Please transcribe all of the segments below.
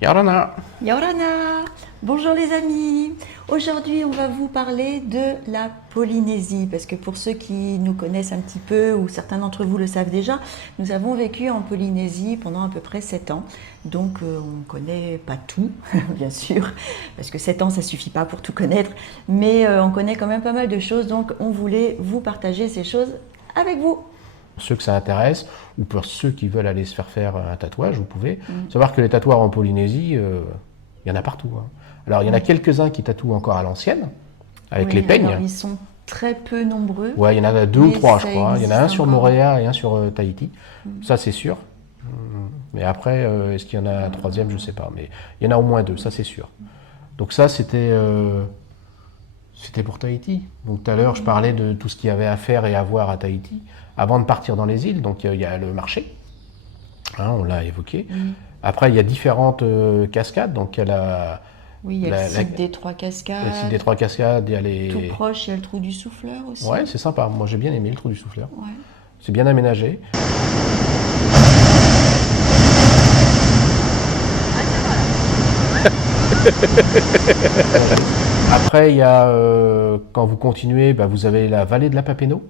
Yorana. Yorana. Bonjour les amis. Aujourd'hui, on va vous parler de la Polynésie parce que pour ceux qui nous connaissent un petit peu ou certains d'entre vous le savent déjà, nous avons vécu en Polynésie pendant à peu près 7 ans. Donc on ne connaît pas tout, bien sûr, parce que 7 ans ça suffit pas pour tout connaître, mais on connaît quand même pas mal de choses. Donc on voulait vous partager ces choses avec vous. Pour ceux que ça intéresse, ou pour ceux qui veulent aller se faire un tatouage, vous pouvez savoir que les tatoueurs en Polynésie, il y en a partout. Hein. Alors il y en a quelques-uns qui tatouent encore à l'ancienne, avec les peignes. Alors, ils sont très peu nombreux. Ouais, il y en a 2 ou 3, je crois. Il y en a un sur encore. Moorea et un sur Tahiti. Ça, c'est sûr. Mais après, est-ce qu'il y en a un troisième? Je ne sais pas. Mais il y en a au moins 2, ça, c'est sûr. Donc ça, c'était pour Tahiti. Donc tout à l'heure, je parlais de tout ce qu'il y avait à faire et à voir à Tahiti avant de partir dans les îles. Donc il y a le marché, hein, on l'a évoqué. Après, il y a différentes cascades. Donc il y a Oui, il y a le site des Trois Cascades. le site des Trois Cascades. Il y a les... Tout proche, il y a le trou du Souffleur aussi. Ouais, c'est sympa. Moi, j'ai bien aimé le trou du Souffleur. Ouais. C'est bien aménagé. Après, il y a, quand vous continuez, vous avez la vallée de la Papineau.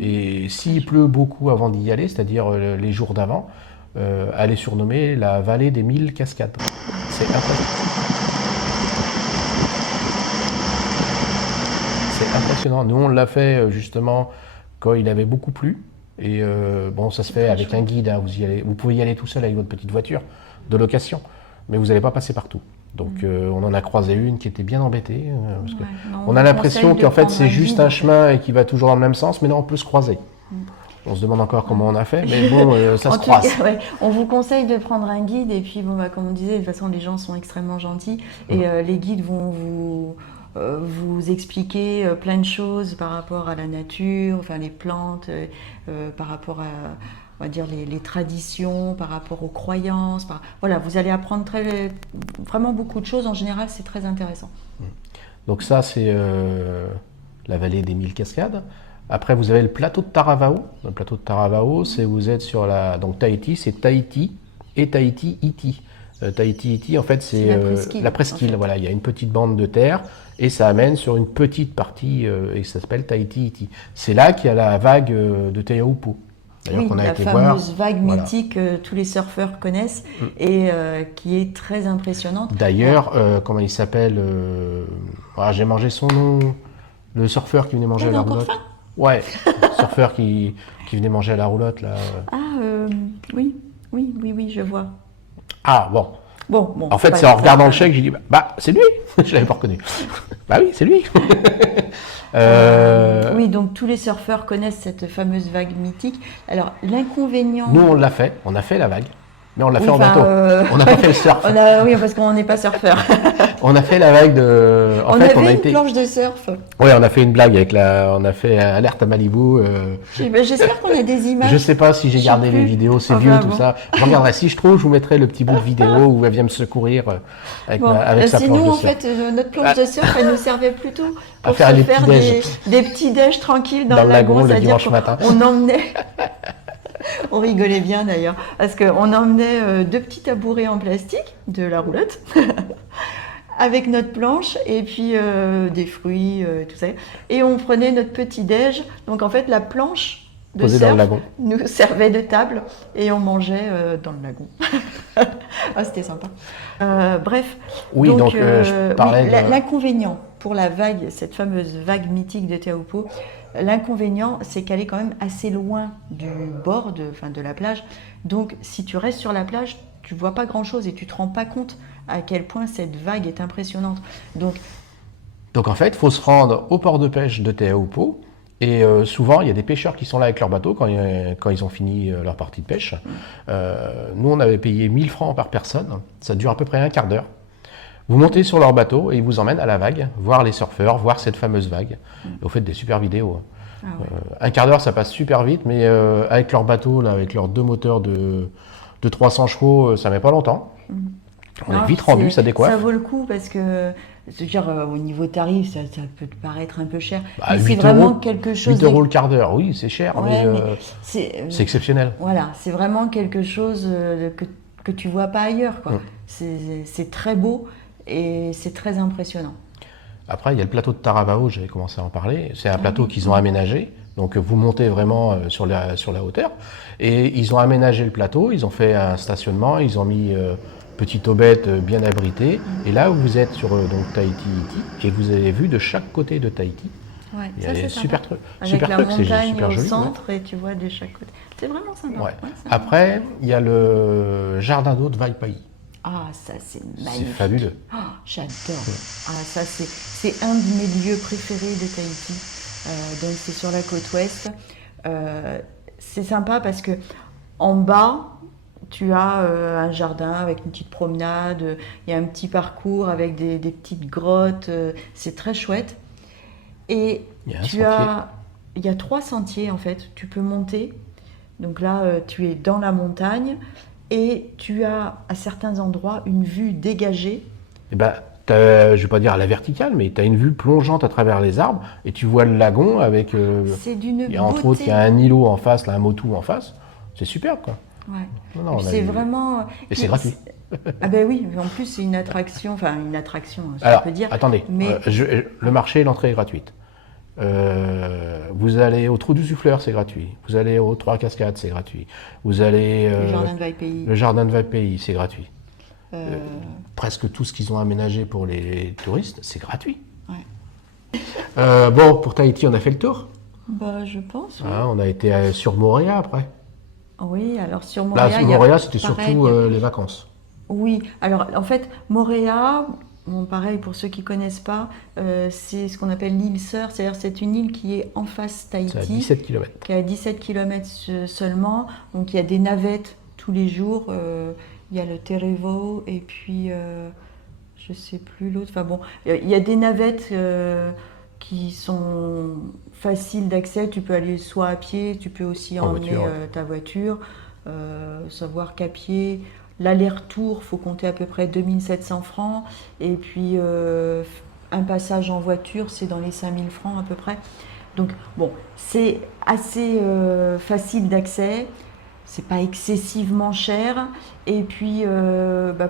Et s'il pleut beaucoup avant d'y aller, c'est-à-dire les jours d'avant, elle est surnommée la vallée des 1000 cascades. C'est impressionnant. C'est impressionnant. Nous, on l'a fait justement quand il avait beaucoup plu. Et bon, ça se fait avec un guide. Hein. Vous pouvez y aller tout seul avec votre petite voiture de location, mais vous n'allez pas passer partout. Donc on en a croisé une qui était bien embêtée. Parce que on a l'impression qu'en fait c'est juste un chemin et qui va toujours dans le même sens, mais non, on peut se croiser. On se demande encore comment on a fait, mais bon, ça se croise. Ouais, on vous conseille de prendre un guide et puis, comme on disait, de toute façon, les gens sont extrêmement gentils et les guides vont vous expliquer plein de choses par rapport à la nature, enfin les plantes, par rapport à, on va dire, les traditions, par rapport aux croyances. Voilà, vous allez apprendre vraiment beaucoup de choses. En général, c'est très intéressant. Donc ça, c'est la vallée des 1000 cascades. Après, vous avez le plateau de Taravao. Le plateau de Taravao, c'est vous êtes sur donc Tahiti, c'est Tahiti et Tahiti-Iti. Tahiti-Iti, en fait, c'est la presqu'île. En fait. Voilà, il y a une petite bande de terre et ça amène sur une petite partie et ça s'appelle Tahiti-Iti. C'est là qu'il y a la vague de Teahupo'o. Oui, la fameuse vague mythique que tous les surfeurs connaissent et qui est très impressionnante. D'ailleurs, comment il s'appelle j'ai mangé son nom. Le surfeur qui venait manger à la roulotte. Ouais, le surfeur qui venait manger à la roulotte là. Oui, je vois. Ah bon. Bon. En fait, c'est en regardant le chèque, j'ai dit c'est lui. Je l'avais pas reconnu. Oui, c'est lui. Oui, donc tous les surfeurs connaissent cette fameuse vague mythique. Alors l'inconvénient. Nous, on a fait la vague, mais on l'a fait en bateau. On n'a pas fait le surf. Oui, parce qu'on n'est pas surfeur. On a fait la vague de. On a été planche de surf. Oui, on a fait une blague avec on a fait alerte à Malibu. J'espère qu'on a des images. Je sais pas si j'ai gardé les vidéos, c'est vieux tout ça. Je regarderai. Si je trouve, je vous mettrai le petit bout de vidéo où elle vient me secourir avec sa planche de surf. Sinon, en fait, notre planche de surf, elle nous servait plutôt pour faire des petits déj tranquilles dans le lagon, le dimanche matin. On emmenait. On rigolait bien d'ailleurs, parce qu'on emmenait 2 petits tabourets en plastique de la roulotte avec notre planche et puis des fruits, tout ça. Et on prenait notre petit déj. Donc en fait, la planche de posée surf dans le lagon nous servait de table et on mangeait dans le lagon. C'était sympa. Bref, oui, donc je parlais l'inconvénient pour la vague, cette fameuse vague mythique de Teahupo'o, l'inconvénient, c'est qu'elle est quand même assez loin du bord de la plage. Donc, si tu restes sur la plage, tu ne vois pas grand-chose et tu ne te rends pas compte à quel point cette vague est impressionnante. Donc en fait, il faut se rendre au port de pêche de Teahupo'o. Et souvent, il y a des pêcheurs qui sont là avec leur bateau quand ils ont fini leur partie de pêche. Nous, on avait payé 1000 francs par personne. Ça dure à peu près un quart d'heure. Vous montez sur leur bateau et ils vous emmènent à la vague, voir les surfeurs, voir cette fameuse vague. Et vous faites des super vidéos. Ah ouais. Un quart d'heure, ça passe super vite, mais avec leur bateau, là, avec leurs 2 moteurs de 300 chevaux, ça met pas longtemps. On est vite rendu, ça décoiffe. Ça vaut le coup parce que, au niveau tarif, ça peut te paraître un peu cher. Mais c'est vraiment quelque chose. 8 euros le quart d'heure, oui, c'est cher, ouais, mais c'est exceptionnel. Voilà, c'est vraiment quelque chose que que tu vois pas ailleurs, quoi. Mm. C'est très beau et c'est très impressionnant. Après, il y a le plateau de Taravao, j'avais commencé à en parler. C'est un plateau oui. qu'ils ont aménagé. Donc vous montez vraiment sur la hauteur. Et ils ont aménagé le plateau, ils ont fait un stationnement, ils ont mis petite aubette bien abritée. Et là, vous êtes sur donc Tahiti, et vous avez vu de chaque côté de Tahiti. Ouais, Il y ça a c'est des sympa. super trucs. Avec Super la trucs, c'est montagne super au joli. centre et tu vois de chaque côté. C'est vraiment sympa. Ouais. Ouais, c'est Après, il y a le jardin d'eau de Vaipai. Ah, ça c'est C'est magnifique. fabuleux. Oh, j'adore. Ah, ça c'est un de mes lieux préférés de Tahiti. Donc c'est sur la côte ouest. C'est sympa parce que en bas, tu as un jardin avec une petite promenade. Il y a un petit parcours avec des petites grottes. C'est très chouette. Et Il y a un tu sentier. as, il y a 3 sentiers en fait. Tu peux monter. Donc là, tu es dans la montagne et tu as à certains endroits une vue dégagée. Eh ben, je vais pas dire à la verticale, mais tu as une vue plongeante à travers les arbres et tu vois le lagon avec. C'est d'une Il y a, entre beauté. autres, il y a un îlot en face, là, un motu en face. C'est superbe, quoi. Ouais. Non, Et non, puis on a c'est eu- vraiment. Et puis c'est gratuit. Ah ben oui, en plus c'est une attraction, si Alors, on peut dire. attendez, Mais le marché, l'entrée est gratuite. Vous allez au Trou du Souffleur, c'est gratuit. Vous allez aux Trois Cascades, c'est gratuit. Vous allez. le jardin de Vaipai. Le jardin de Vaipai, c'est gratuit. euh, Presque tout ce qu'ils ont aménagé pour les touristes, c'est gratuit. Ouais. Bon, pour Tahiti, on a fait le tour. Bah je pense. Oui. Hein, on a été sur Moorea après. Oui, alors sur Là, Moorea, sur il y a Moorea, c'était pareil, surtout il y a- les vacances. Oui, alors en fait, Moorea, bon, pareil pour ceux qui ne connaissent pas, c'est ce qu'on appelle l'île sœur, c'est-à-dire c'est une île qui est en face C'est à Tahiti, 17 km. qui est à 17 km seulement, donc il y a des navettes tous les jours, il y a le Terevo et puis je ne sais plus l'autre, enfin bon, il y a des navettes qui sont faciles d'accès, tu peux aller soit à pied, tu peux aussi En emmener voiture. ta voiture, savoir qu'à pied, l'aller-retour, faut compter à peu près 2700 francs. Et puis, un passage en voiture, c'est dans les 5000 francs à peu près. Donc, bon, c'est assez facile d'accès. C'est pas excessivement cher. Et puis,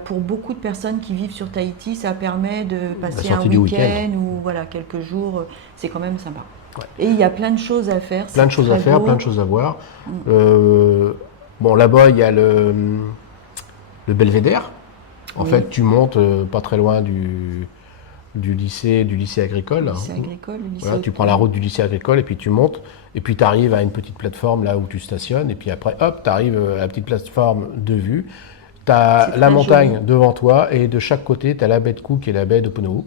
pour beaucoup de personnes qui vivent sur Tahiti, ça permet de passer un sortie du week-end ou voilà, quelques jours. C'est quand même sympa. Ouais. Et il y a plein de choses à faire. Plein de c'est choses à très faire, beau. plein de choses à voir. Bon, là-bas, il y a le Belvédère. En Oui. fait, tu montes pas très loin du lycée agricole. Le lycée agricole, le lycée Voilà, tu auto- prends la route du lycée agricole et puis tu montes. Et puis tu arrives à une petite plateforme là où tu stationnes. Et puis après, hop, tu arrives à la petite plateforme de vue. Tu as C'est la très montagne joli. devant toi et de chaque côté, tu as la baie de Cook et la baie de Pono'o.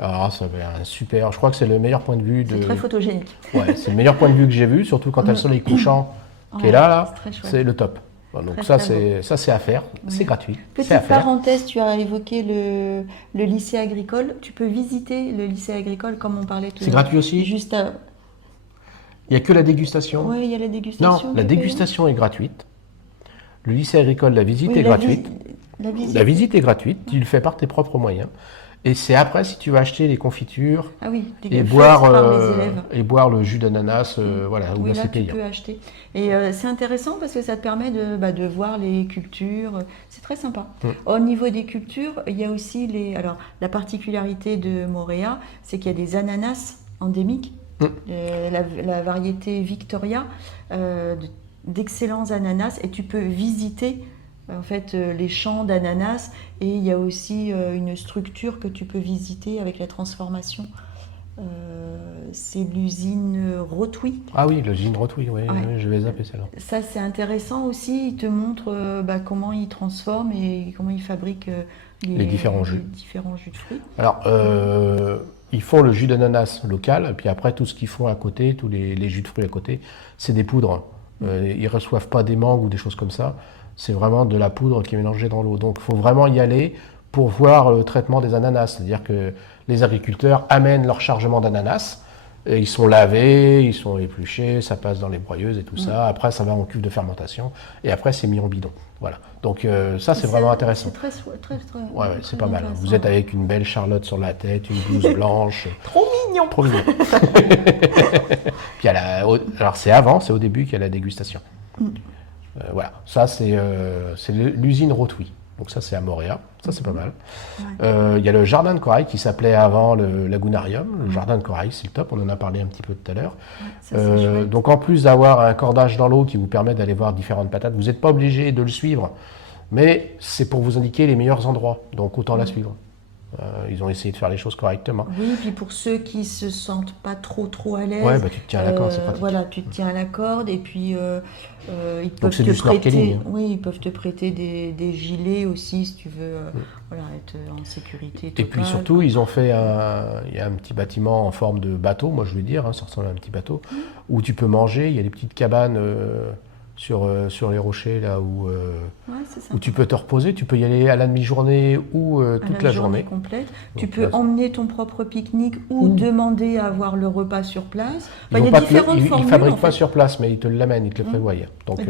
Alors, ça fait un super. Je crois que c'est le meilleur point de vue de. C'est très photogénique. Ouais, c'est le meilleur point de vue que j'ai vu, surtout quand tu as le soleil couchant qui est Ouais, là, c'est très chouette. c'est le top. Bon, donc Très, ça, très c'est à faire, c'est gratuit, c'est à Petite faire. parenthèse, tu as évoqué le lycée agricole. Tu peux visiter le lycée agricole comme on parlait tout à C'est l'heure. gratuit aussi. Juste à... Il n'y a que la dégustation. Ouais, il y a la dégustation. Non, qui la est dégustation est gratuite. Le lycée agricole, la visite payante. est Oui, gratuite. La visite. La visite est gratuite, tu le fais par tes propres moyens. Et c'est après si tu vas acheter les confitures Ah oui, et faites boire, par les élèves. et boire le jus d'ananas, voilà, où Oui, là là c'est tu payant. peux acheter. Et c'est intéressant parce que ça te permet de voir les cultures. C'est très sympa. Au niveau des cultures, il y a aussi alors, la particularité de Moorea, c'est qu'il y a des ananas endémiques. La variété Victoria, d'excellents ananas. Et tu peux visiter en fait les champs d'ananas. Et il y a aussi une structure que tu peux visiter avec la transformation. C'est l'usine Rotouille. Ah oui, le gin rotouille, oui, Ouais. oui, je vais zapper celle-là. Ça, c'est intéressant aussi. Il te montre comment ils transforment et comment ils fabriquent Les différents jus. les différents jus de fruits. Alors, ils font le jus d'ananas local, et puis après, tout ce qu'ils font à côté, tous les jus de fruits à côté, c'est des poudres. Ils ne reçoivent pas des mangues ou des choses comme ça. C'est vraiment de la poudre qui est mélangée dans l'eau. Donc, il faut vraiment y aller pour voir le traitement des ananas. C'est-à-dire que les agriculteurs amènent leur chargement d'ananas. Et ils sont lavés, ils sont épluchés, ça passe dans les broyeuses et tout ça. Après, ça va en cuve de fermentation. Et après, c'est mis en bidon. Voilà. Donc, ça, c'est vraiment intéressant. C'est très Ouais, ouais, c'est pas mal. intéressant. Vous êtes avec une belle charlotte sur la tête, une blouse blanche. Trop mignon. Trop mignon. Puis alors c'est au début qu'il y a la dégustation. Voilà, ça c'est l'usine Rotwy. Donc ça c'est à Moorea, ça c'est pas mal. Il y a le jardin de corail qui s'appelait avant le lagunarium. Le jardin de corail c'est le top, on en a parlé un petit peu tout à l'heure. Donc en plus d'avoir un cordage dans l'eau qui vous permet d'aller voir différentes patates, vous n'êtes pas obligé de le suivre, mais c'est pour vous indiquer les meilleurs endroits, donc autant la suivre. Ils ont essayé de faire les choses correctement. Oui, puis pour ceux qui se sentent pas trop à l'aise, Ouais, bah, tu te tiens à la corde, c'est pratique. voilà, tu te tiens à la corde et puis ils Donc peuvent c'est te du snorkeling, prêter, hein. oui, ils peuvent te prêter des gilets aussi si tu veux, voilà, être en sécurité Et totale. puis surtout, ils ont fait il y a un petit bâtiment en forme de bateau, moi je veux dire, hein, ça ressemble à un petit bateau, où tu peux manger. Il y a des petites cabanes sur les rochers là Ouais, c'est ça. où tu peux te reposer. Tu peux y aller à la demi-journée ou toute la journée. Complète. Tu Donc, peux là, emmener ton propre pique-nique ou demander à avoir le repas sur place. Enfin, il y ont a pas différentes ils formules. fabriquent en pas fait. sur place, mais ils te l'amènent, ils te le prévoient. Donc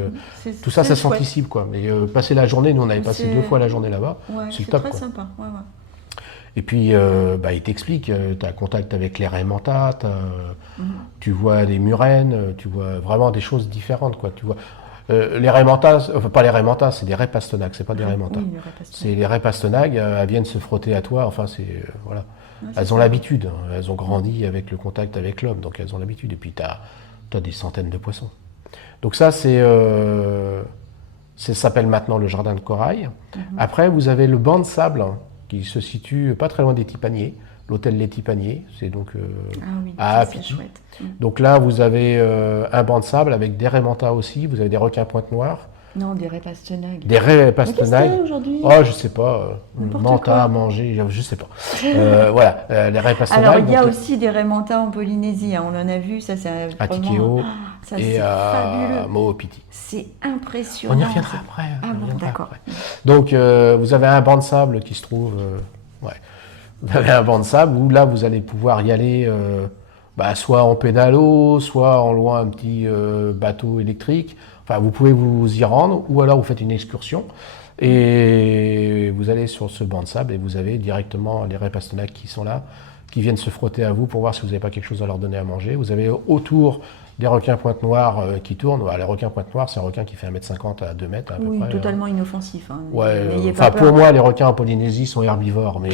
tout ça, c'est ça chouette. s'anticipe quoi. Mais passer la journée, nous on avait passé C'est- 2 fois la journée là-bas. Ouais, c'est c'est le top très quoi. sympa. Ouais, ouais. Et puis, il t'explique, tu as contact avec les raimanta, tu vois des murènes, tu vois vraiment des choses différentes, quoi. Tu vois, les raimentas, enfin pas les raimentas, c'est des raies pastenaques, c'est pas des raimentas. Oui, le repas C'est les raies pastenaques, elles viennent se frotter à toi, enfin c'est, voilà. Ouais, c'est Elles ont ça. l'habitude, hein. Elles ont grandi avec le contact avec l'homme, donc elles ont l'habitude. Et puis tu as des centaines de poissons. Donc ça, ça s'appelle maintenant le jardin de corail. Après, vous avez le banc de sable, hein, qui se situe pas très loin des Tipaniers, l'hôtel Les Tipaniers, c'est donc Ah oui, à ça, c'est Apiti. chouette. Donc là, vous avez un banc de sable avec des raimentas aussi, vous avez des requins pointe noire, Non, des repastenagues. des raies Mais qu'est-ce pastenagues. que c'est aujourd'hui? Oh, je sais pas, N'importe manta, quoi. manger, je sais pas. Voilà, les raies pastenagues. Alors, il y a donc, aussi des raimentas en Polynésie, hein, on en a vu, ça c'est à vraiment... Tikeo Ça et c'est à fabuleux. Moopiti. C'est impressionnant. On y reviendra ça. après. Ah on y bon, reviendra d'accord. après. Donc, vous avez un banc de sable qui se trouve. Ouais. Vous avez un banc de sable où là, vous allez pouvoir y aller soit en pédalo, soit en louant un petit bateau électrique. Enfin, vous pouvez vous y rendre ou alors vous faites une excursion et vous allez sur ce banc de sable et vous avez directement les raies pastenaques qui sont là, qui viennent se frotter à vous pour voir si vous n'avez pas quelque chose à leur donner à manger. Vous avez autour des requins pointe noire qui tournent. Voilà, les requins pointe noire, c'est un requin qui fait 1,50 m à 2 mètres à peu Oui, près. totalement inoffensif. Hein. Ouais, N'ayez enfin pas pour peur. moi, les requins en Polynésie sont herbivores, mais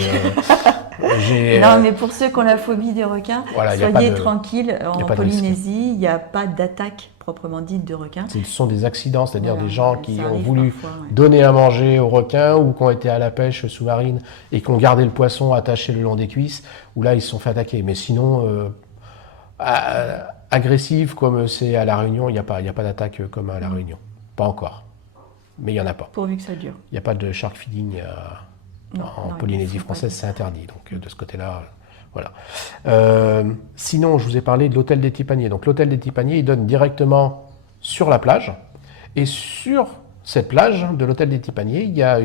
j'ai. Non, mais pour ceux qui ont la phobie des requins, Voilà, y a soyez pas de- tranquilles. En pas de risque. Polynésie, il n'y a pas d'attaque proprement dite de requins. Ce sont des accidents, c'est-à-dire Voilà, des gens ça qui ont arrive voulu parfois, ouais. donner à manger aux requins ou qui ont été à la pêche sous-marine et qui ont gardé le poisson attaché le long des cuisses, où là ils se sont fait attaquer. Mais sinon, agressif comme c'est à La Réunion, il n'y a pas d'attaque comme à La Réunion. Pas encore. Mais il n'y en a pas. Pourvu que ça dure. Il n'y a pas de shark feeding Non, en non, Polynésie il faut pas française, dire. c'est interdit. Donc de ce côté-là, voilà. Sinon, je vous ai parlé de l'hôtel des Tipaniers. Donc l'hôtel des Tipaniers, il donne directement sur la plage. Et sur cette plage de l'hôtel des Tipaniers, il y a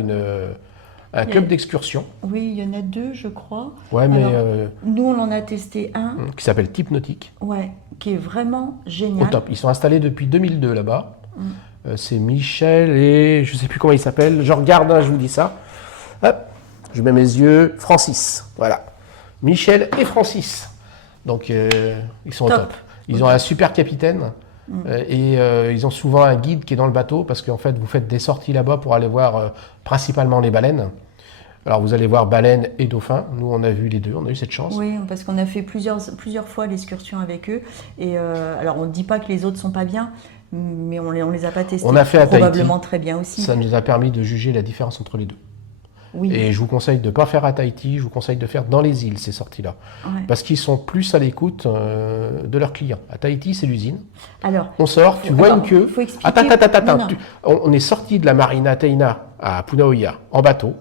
un club d'excursion. Oui, il y en a deux, je crois. Ouais, mais Alors, nous, on en a testé un, qui s'appelle Type Nautique. ouais, qui est vraiment Au génial. top. Ils sont installés depuis 2002 là-bas. C'est Michel et je ne sais plus comment il s'appelle. Je regarde, hein, je vous dis ça. Hop, je mets mes yeux. Francis, voilà. Michel et Francis. Donc ils sont au Top. top. Ils ont un super capitaine et ils ont souvent un guide qui est dans le bateau parce qu'en fait vous faites des sorties là-bas pour aller voir principalement les baleines. Alors vous allez voir baleines et dauphins. Nous on a vu les deux, on a eu cette chance. Oui, parce qu'on a fait plusieurs fois l'excursion avec eux. Et alors, on ne dit pas que les autres sont pas bien, mais on les a pas testés. On a fait à Tahiti. Probablement très bien aussi. Ça nous a permis de juger la différence entre les deux. Oui. Et je vous conseille de ne pas faire à Tahiti, je vous conseille de faire dans les îles ces sorties-là. Ouais. Parce qu'ils sont plus à l'écoute de leurs clients. À Tahiti, c'est l'usine. Alors, On sort, tu vois attends, une queue. faut expliquer- Attends. Non, non. On est sorti de la marina Teina à Punaoia en bateau.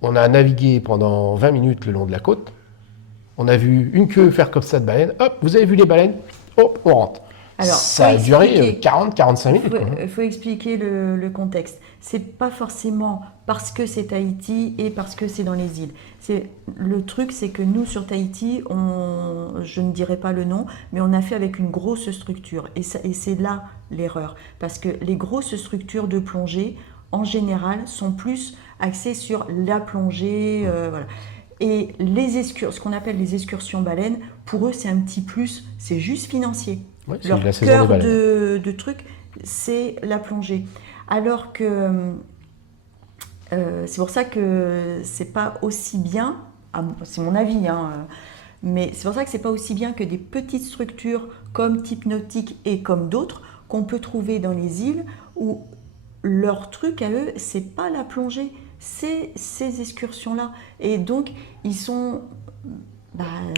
On a navigué pendant 20 minutes le long de la côte. On a vu une queue faire comme ça de baleine. Hop, vous avez vu les baleines. Hop, on rentre. Alors, ça a faut duré expliquer. 40-45 minutes. quoi. Il faut expliquer le contexte. C'est pas forcément parce que c'est Tahiti et parce que c'est dans les îles. Le truc, c'est que nous, sur Tahiti, je ne dirai pas le nom, mais on a fait avec une grosse structure. Et c'est là l'erreur. Parce que les grosses structures de plongée, en général, sont plus axées sur la plongée. Voilà. Et ce qu'on appelle les excursions baleines, pour eux, c'est un petit plus. C'est juste financier. Ouais, c'est Leur la saison cœur des baleines. de truc, c'est la plongée. Alors que c'est pour ça que c'est pas aussi bien, c'est mon avis, hein, mais c'est pour ça que c'est pas aussi bien que des petites structures comme Type Nautique et comme d'autres qu'on peut trouver dans les îles où leur truc à eux, c'est pas la plongée, c'est ces excursions-là. Et donc, ils sont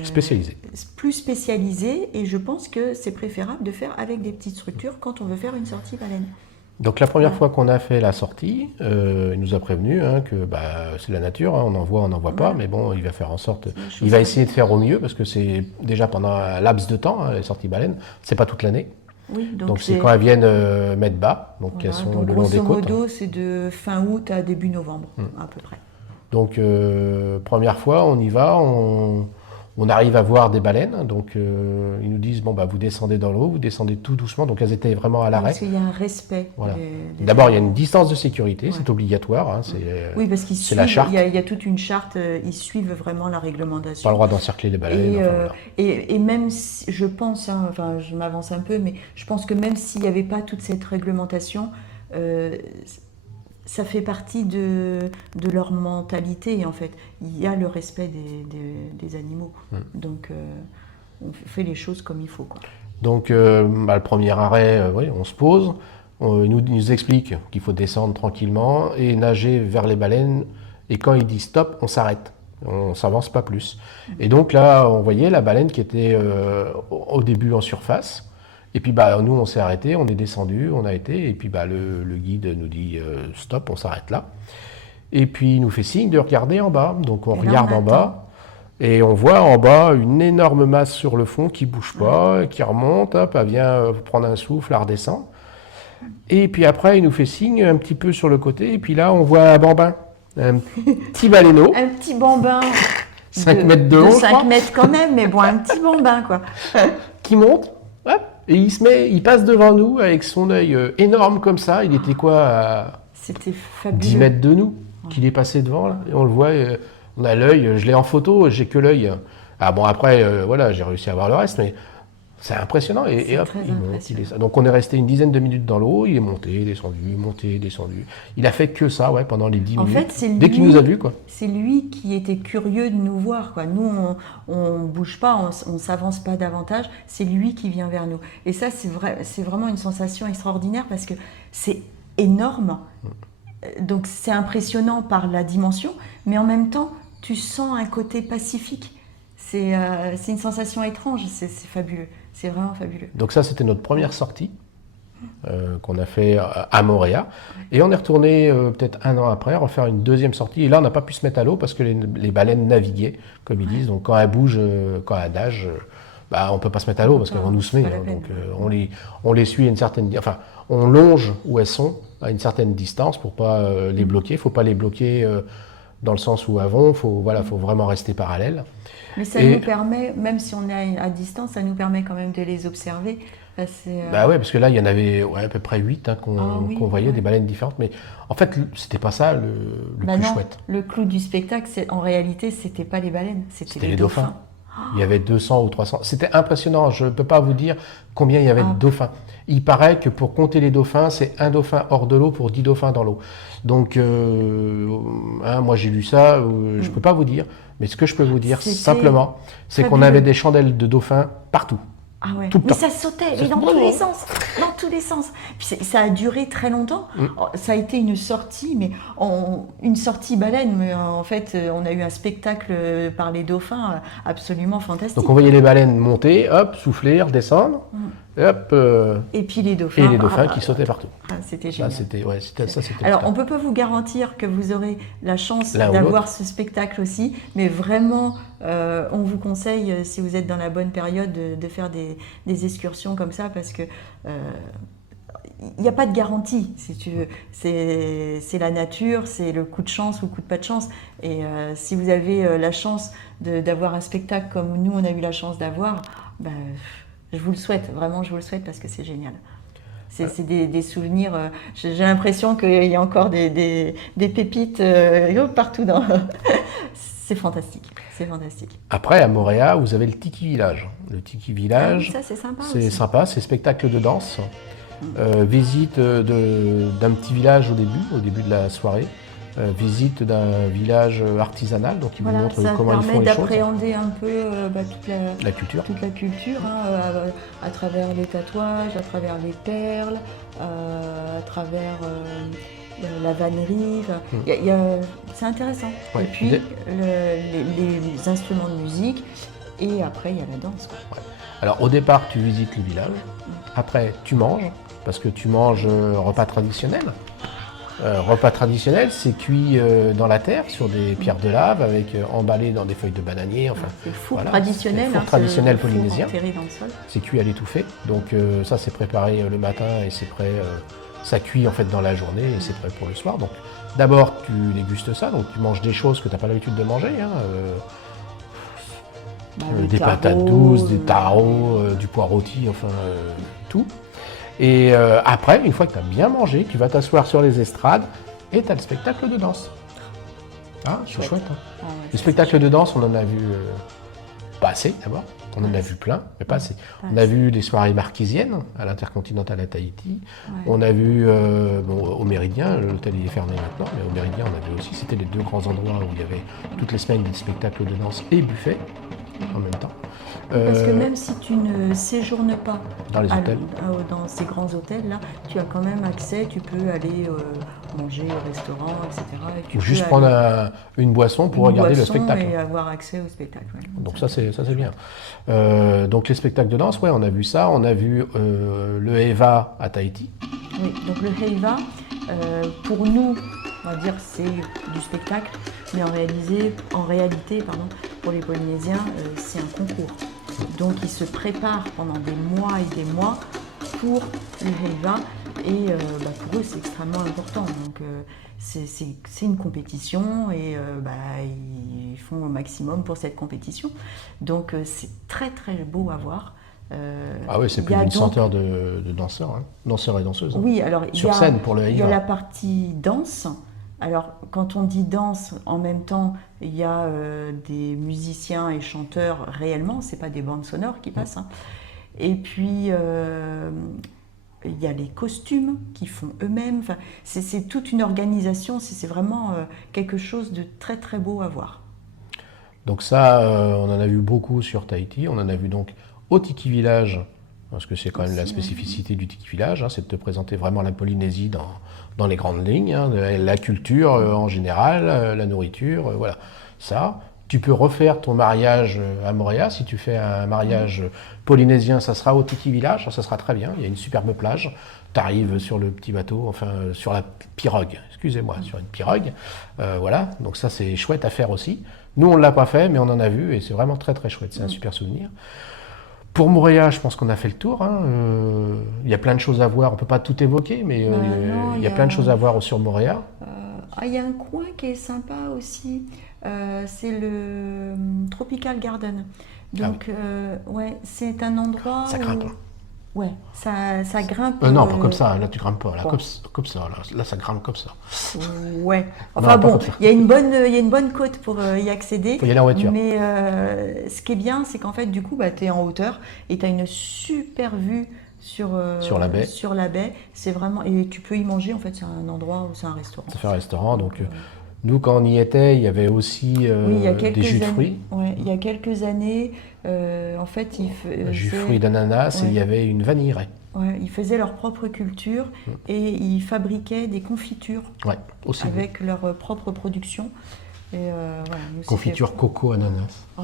Spécialisé. plus spécialisés et je pense que c'est préférable de faire avec des petites structures quand on veut faire une sortie baleine. Donc la première fois qu'on a fait la sortie, il nous a prévenu que c'est la nature, hein, on en voit, on n'en voit pas, mais bon, il va faire en sorte, il va essayer de faire au mieux parce que c'est déjà pendant un laps de temps, hein, les sorties baleines, c'est pas toute l'année. Oui, donc c'est quand elles viennent mettre bas, donc voilà, elles sont donc le long des côtes. Grosso modo, c'est de fin août à début novembre, à peu près. Donc première fois, on y va, on arrive à voir des baleines, donc ils nous disent, bon vous descendez dans l'eau, vous descendez tout doucement, donc elles étaient vraiment à l'arrêt. Parce qu'il y a un respect. Voilà. D'abord, il y a une distance de sécurité, c'est obligatoire, hein, oui, parce qu'ils c'est la charte. Il y a toute une charte, ils suivent vraiment la réglementation. Pas le droit d'encercler les baleines. Et même si, je pense, hein, enfin je m'avance un peu, mais je pense que même s'il n'y avait pas toute cette réglementation, ça fait partie de leur mentalité, en fait. Il y a le respect des animaux. Donc, on fait les choses comme il faut, quoi. Donc, le premier arrêt, on se pose. Il nous explique qu'il faut descendre tranquillement et nager vers les baleines. Et quand il dit stop, on s'arrête. On ne s'avance pas plus. Et donc là, on voyait la baleine qui était au début en surface. Et puis nous, on s'est arrêté, on est descendu, on a été, et puis le guide nous dit stop, on s'arrête là. Et puis il nous fait signe de regarder en bas. Donc on regarde en bas, et on voit en bas une énorme masse sur le fond qui ne bouge pas, qui remonte, hop, elle vient prendre un souffle, elle redescend. Et puis après, il nous fait signe un petit peu sur le côté, et puis là, on voit un bambin, un petit baleineau. Un petit bambin. 5 mètres de long, 5 mètres quand même, mais bon, un petit bambin, quoi. Qui monte, hop. Et il passe devant nous avec son œil énorme comme ça. Il était quoi à C'était fabuleux. 10 mètres de nous qu'il est passé devant là. Et on le voit, on a l'œil, je l'ai en photo, j'ai que l'œil. Ah bon après, j'ai réussi à voir le reste, mais c'est impressionnant. Et hop, il monte, donc on est resté une dizaine de minutes dans l'eau, il est monté, descendu. Il a fait que ça pendant les 10 minutes. En fait, c'est lui, dès qu'il nous a vus, quoi. C'est lui qui était curieux de nous voir, quoi. Nous, on bouge pas, on s'avance pas davantage. C'est lui qui vient vers nous. Et ça, c'est vraiment une sensation extraordinaire parce que c'est énorme. Donc c'est impressionnant par la dimension, mais en même temps, tu sens un côté pacifique. C'est une sensation étrange, c'est fabuleux. C'est vraiment fabuleux. Donc ça, c'était notre première sortie qu'on a fait à Moorea. Et on est retourné peut-être un an après refaire une deuxième sortie. Et là, on n'a pas pu se mettre à l'eau parce que les baleines naviguaient, comme ils disent. Donc quand elles bougent, quand elles nagent, on ne peut pas se mettre à l'eau parce qu'elles vont nous semer. Donc on les suit à une certaine... Enfin, on longe où elles sont à une certaine distance pour ne pas les bloquer. Il ne faut pas les bloquer dans le sens où elles vont. Faut vraiment rester parallèle. Mais ça nous permet, même si on est à distance, ça nous permet quand même de les observer. Parce que là, il y en avait à peu près 8 qu'on voyait, des baleines différentes. Mais en fait, c'était pas ça le plus chouette. Le clou du spectacle, en réalité, c'était pas les baleines, c'était les dauphins. Il y avait 200 ou 300. C'était impressionnant. Je ne peux pas vous dire combien il y avait de dauphins. Il paraît que pour compter les dauphins, c'est un dauphin hors de l'eau pour 10 dauphins dans l'eau. Donc, moi j'ai lu ça, je ne peux pas vous dire. Mais ce que je peux vous dire simplement, c'est qu'on avait des chandelles de dauphins partout. Ah ouais. Tout le mais temps. Ça sautait, et dans tous les sens, dans tous les sens. Puis ça a duré très longtemps. Ça a été une sortie, mais une sortie baleine. Mais en fait, on a eu un spectacle par les dauphins absolument fantastique. Donc on voyait les baleines monter, hop, souffler, redescendre, hop. Et puis les dauphins. Qui sautaient partout. C'était génial. C'était Alors on peut pas vous garantir que vous aurez la chance d'avoir ce spectacle aussi, mais vraiment, on vous conseille, si vous êtes dans la bonne période, de faire des excursions comme ça parce que il n'y a pas de garantie, si tu veux. C'est la nature, c'est le coup de chance ou le coup de pas de chance. Et si vous avez la chance d'avoir un spectacle comme nous, on a eu la chance d'avoir, je vous le souhaite, vraiment je vous le souhaite parce que c'est génial. C'est des souvenirs, j'ai l'impression qu'il y a encore des pépites partout dans... C'est fantastique, c'est fantastique. Après, à Moorea, vous avez le Tiki Village. Le Tiki Village, ça c'est sympa. C'est sympa, c'est spectacle de danse. visite d'un petit village au début de la soirée, visite d'un village artisanal, donc il vous Voilà, montre ça comment ils font permet les choses. d'appréhender un peu La culture. toute la culture, hein, à travers les tatouages, à travers les perles, à travers la vannerie. Enfin, c'est intéressant. Ouais. Et puis les instruments de musique, et après il y a la danse, quoi. Ouais. Alors au départ, tu visites le village, après tu manges, parce que tu manges repas traditionnel. Repas traditionnel, c'est cuit dans la terre, sur des pierres de lave, avec emballé dans des feuilles de bananier. Enfin, C'est le four voilà, traditionnel, c'est le four hein, traditionnel le four polynésien. enterré dans le sol. C'est cuit à l'étouffée, donc ça c'est préparé le matin et c'est prêt, ça cuit en fait dans la journée et c'est prêt pour le soir. Donc d'abord tu dégustes ça, donc tu manges des choses que tu n'as pas l'habitude de manger, hein, des patates douces, des tarots, du pois rôti, enfin tout. Et après, une fois que tu as bien mangé, tu vas t'asseoir sur les estrades et tu as le spectacle de danse. Ah, c'est chouette. Hein. Ah ouais, Les spectacles de danse, on en a vu pas assez d'abord. On en a vu plein, mais pas assez. On a vu des soirées marquisiennes à l'Intercontinental à Tahiti. Ouais. On a vu au Méridien, l'hôtel il est fermé maintenant, mais au Méridien on a vu aussi, c'était les deux grands endroits où il y avait toutes les semaines des spectacles de danse et buffet en même temps. Parce que même si tu ne séjournes pas dans les hôtels, dans ces grands hôtels-là, tu as quand même accès, tu peux aller manger au restaurant, etc. Et tu ou peux juste aller- prendre une boisson pour une regarder boisson le spectacle. et avoir accès au spectacle. Ouais. Donc ça c'est bien. Donc les spectacles de danse, ouais, on a vu ça. On a vu le Eva à Tahiti. Oui, donc le Heiva, pour nous, on va dire c'est du spectacle, mais en réalité, pour les Polynésiens, c'est un concours. Donc ils se préparent pendant des mois et des mois pour le Heiva, et pour eux c'est extrêmement important. Donc c'est une compétition, et ils font au maximum pour cette compétition. Donc c'est très très beau à voir. Ah oui, c'est plus d'une centaine de danseurs, hein, danseurs et danseuses. Hein. Oui, alors sur scène pour le Heiva. il y a la partie danse. Alors, quand on dit danse, en même temps, il y a des musiciens et chanteurs réellement, c'est pas des bandes sonores qui passent. Hein. Et puis, il y a les costumes qu'ils font eux-mêmes. Enfin, c'est toute une organisation, c'est vraiment quelque chose de très très beau à voir. Donc ça, on en a vu beaucoup sur Tahiti. On en a vu donc au Tiki Village, parce que c'est quand même la spécificité du Tiki Village, hein, c'est de te présenter vraiment la Polynésie dans les grandes lignes, hein, la culture en général, la nourriture, voilà. Ça, tu peux refaire ton mariage à Moorea. Si tu fais un mariage polynésien, ça sera au Tiki Village, ça sera très bien. Il y a une superbe plage. Tu arrives sur le petit bateau, enfin sur la pirogue, excusez-moi, sur une pirogue. Voilà, donc ça c'est chouette à faire aussi. Nous on ne l'a pas fait, mais on en a vu et c'est vraiment très très chouette, c'est un super souvenir. Pour Moorea, je pense qu'on a fait le tour. Hein. Il y a plein de choses à voir. On ne peut pas tout évoquer, mais il y a plein de choses à voir sur Moorea. Il y a un coin qui est sympa aussi. C'est le Tropical Garden. Donc, ouais, c'est un endroit ça grimpe. Ouais, ça grimpe. Non, pas comme ça. Là, tu grimpes pas. Là, bon. comme ça. Là, ça grimpe comme ça. Ouais. Enfin non, bon, il y a une bonne côte pour y accéder. Il faut y aller en voiture. Mais ce qui est bien, c'est qu'en fait, du coup, tu es en hauteur et tu as une super vue sur la baie. C'est vraiment, et tu peux y manger. En fait, c'est un endroit où c'est un restaurant. Ça fait un restaurant. Donc, nous, quand on y était, il y avait aussi des jus de fruits. Ouais, il y a quelques années, en fait, jus de fruits d'ananas, et il y avait une vanilleraie. Ouais, ils faisaient leur propre culture et ils fabriquaient des confitures aussi avec leur propre production. Et, voilà, confiture coco ananas. Oh.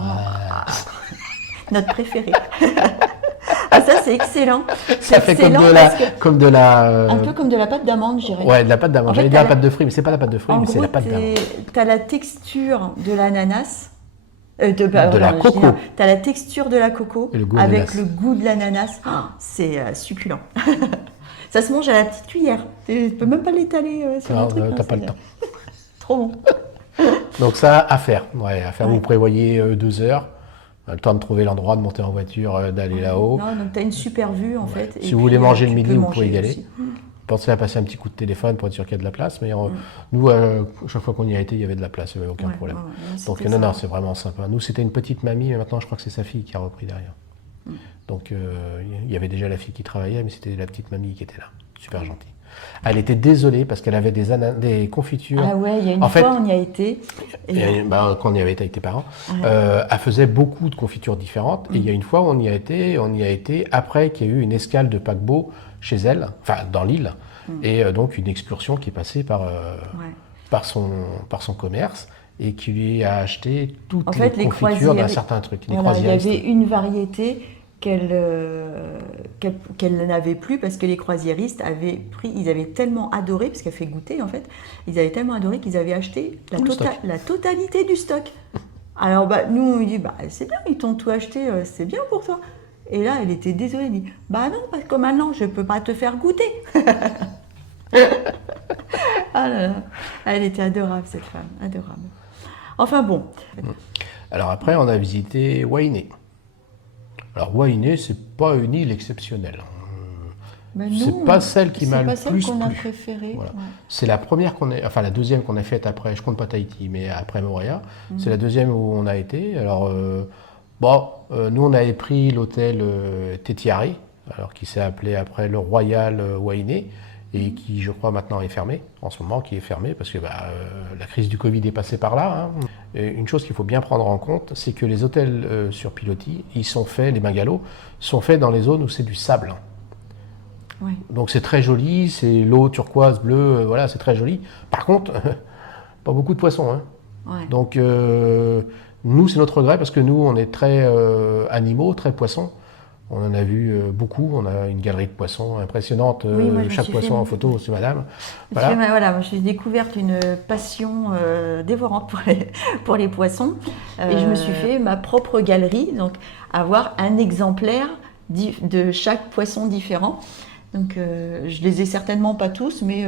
Notre préféré. Ah, ça c'est excellent. Ça fait excellent comme de la un peu comme de la pâte d'amande, je dirais. Ouais, de la pâte d'amande. En fait, J'allais dire la pâte de fruits, mais c'est pas la pâte de fruits, mais c'est la pâte d'amande. Tu as la texture de l'ananas. De la coco. Tu as la texture de la coco avec le goût de l'ananas. Oh, c'est succulent. Ça se mange à la petite cuillère. Tu peux même pas l'étaler sur un truc. T'as pas le temps. Trop bon. Donc ça, à faire. Ouais, à faire. Vous prévoyez 2 heures. Le temps de trouver l'endroit, de monter en voiture, d'aller là-haut. Non, donc tu as une super vue en fait. Si vous voulez manger le midi, vous pouvez y aller. Pensez à passer un petit coup de téléphone pour être sûr qu'il y a de la place. Mais nous, chaque fois qu'on y a été, il y avait de la place, il n'y avait aucun problème. Donc non, c'est vraiment sympa. Nous, c'était une petite mamie, mais maintenant, je crois que c'est sa fille qui a repris derrière. Donc il y avait déjà la fille qui travaillait, mais c'était la petite mamie qui était là. Super gentille. Elle était désolée parce qu'elle avait des confitures. Ah ouais, il y a une En fois, fait, on y a été. quand on y avait été avec tes parents, Ouais. elle faisait beaucoup de confitures différentes. Et il y a une fois, on y a été après qu'il y a eu une escale de paquebot chez elle, enfin dans l'île, et donc une excursion qui est passée Ouais. par son commerce et qui lui a acheté toutes En fait, les les confitures d'un croisiéristes- certain truc. Les Voilà, il y croisiéristes. avait une variété qu'elle n'avait plus parce que les croisiéristes avaient pris, ils avaient tellement adoré, parce qu'elle fait goûter en fait, ils avaient tellement adoré qu'ils avaient acheté Tout le stock. la totalité du stock. Alors bah, nous on lui dit, bah, c'est bien, ils t'ont tout acheté, c'est bien pour toi. Et là elle était désolée, elle dit, bah non, parce que maintenant je peux pas te faire goûter. Ah là là, elle était adorable cette femme, adorable. Enfin bon, Alors après, on a visité Wainé. Alors Wainé, c'est pas une île exceptionnelle. mais C'est nous, pas celle qui m'a le c'est pas plus celle qu'on a plu. préférée. Voilà. Ouais. C'est la première enfin la deuxième qu'on a faite après, je compte pas Tahiti, mais après Moorea. C'est la deuxième où on a été. Alors, nous on avait pris l'hôtel Tetiari, alors qui s'est appelé après le Royal Wainé, et qui, je crois, maintenant est fermé, en ce moment, qui est fermé, parce que la crise du Covid est passée par là. Hein. Et une chose qu'il faut bien prendre en compte, c'est que les hôtels sur pilotis, les bungalows, sont faits dans les zones où c'est du sable. Ouais. Donc c'est très joli, c'est l'eau turquoise, bleue, voilà, c'est très joli. Par contre, pas beaucoup de poissons. Hein. Ouais. Donc nous, c'est notre regret parce que nous, on est très animaux, très poissons. On en a vu beaucoup, on a une galerie de poissons impressionnante. Oui, moi, je me Chaque suis poisson fait- en photo, c'est madame. Voilà. Voilà. Moi, j'ai découvert une passion dévorante pour les poissons. Et je me suis fait ma propre galerie, donc avoir un exemplaire de chaque poisson différent. Donc je les ai certainement pas tous, mais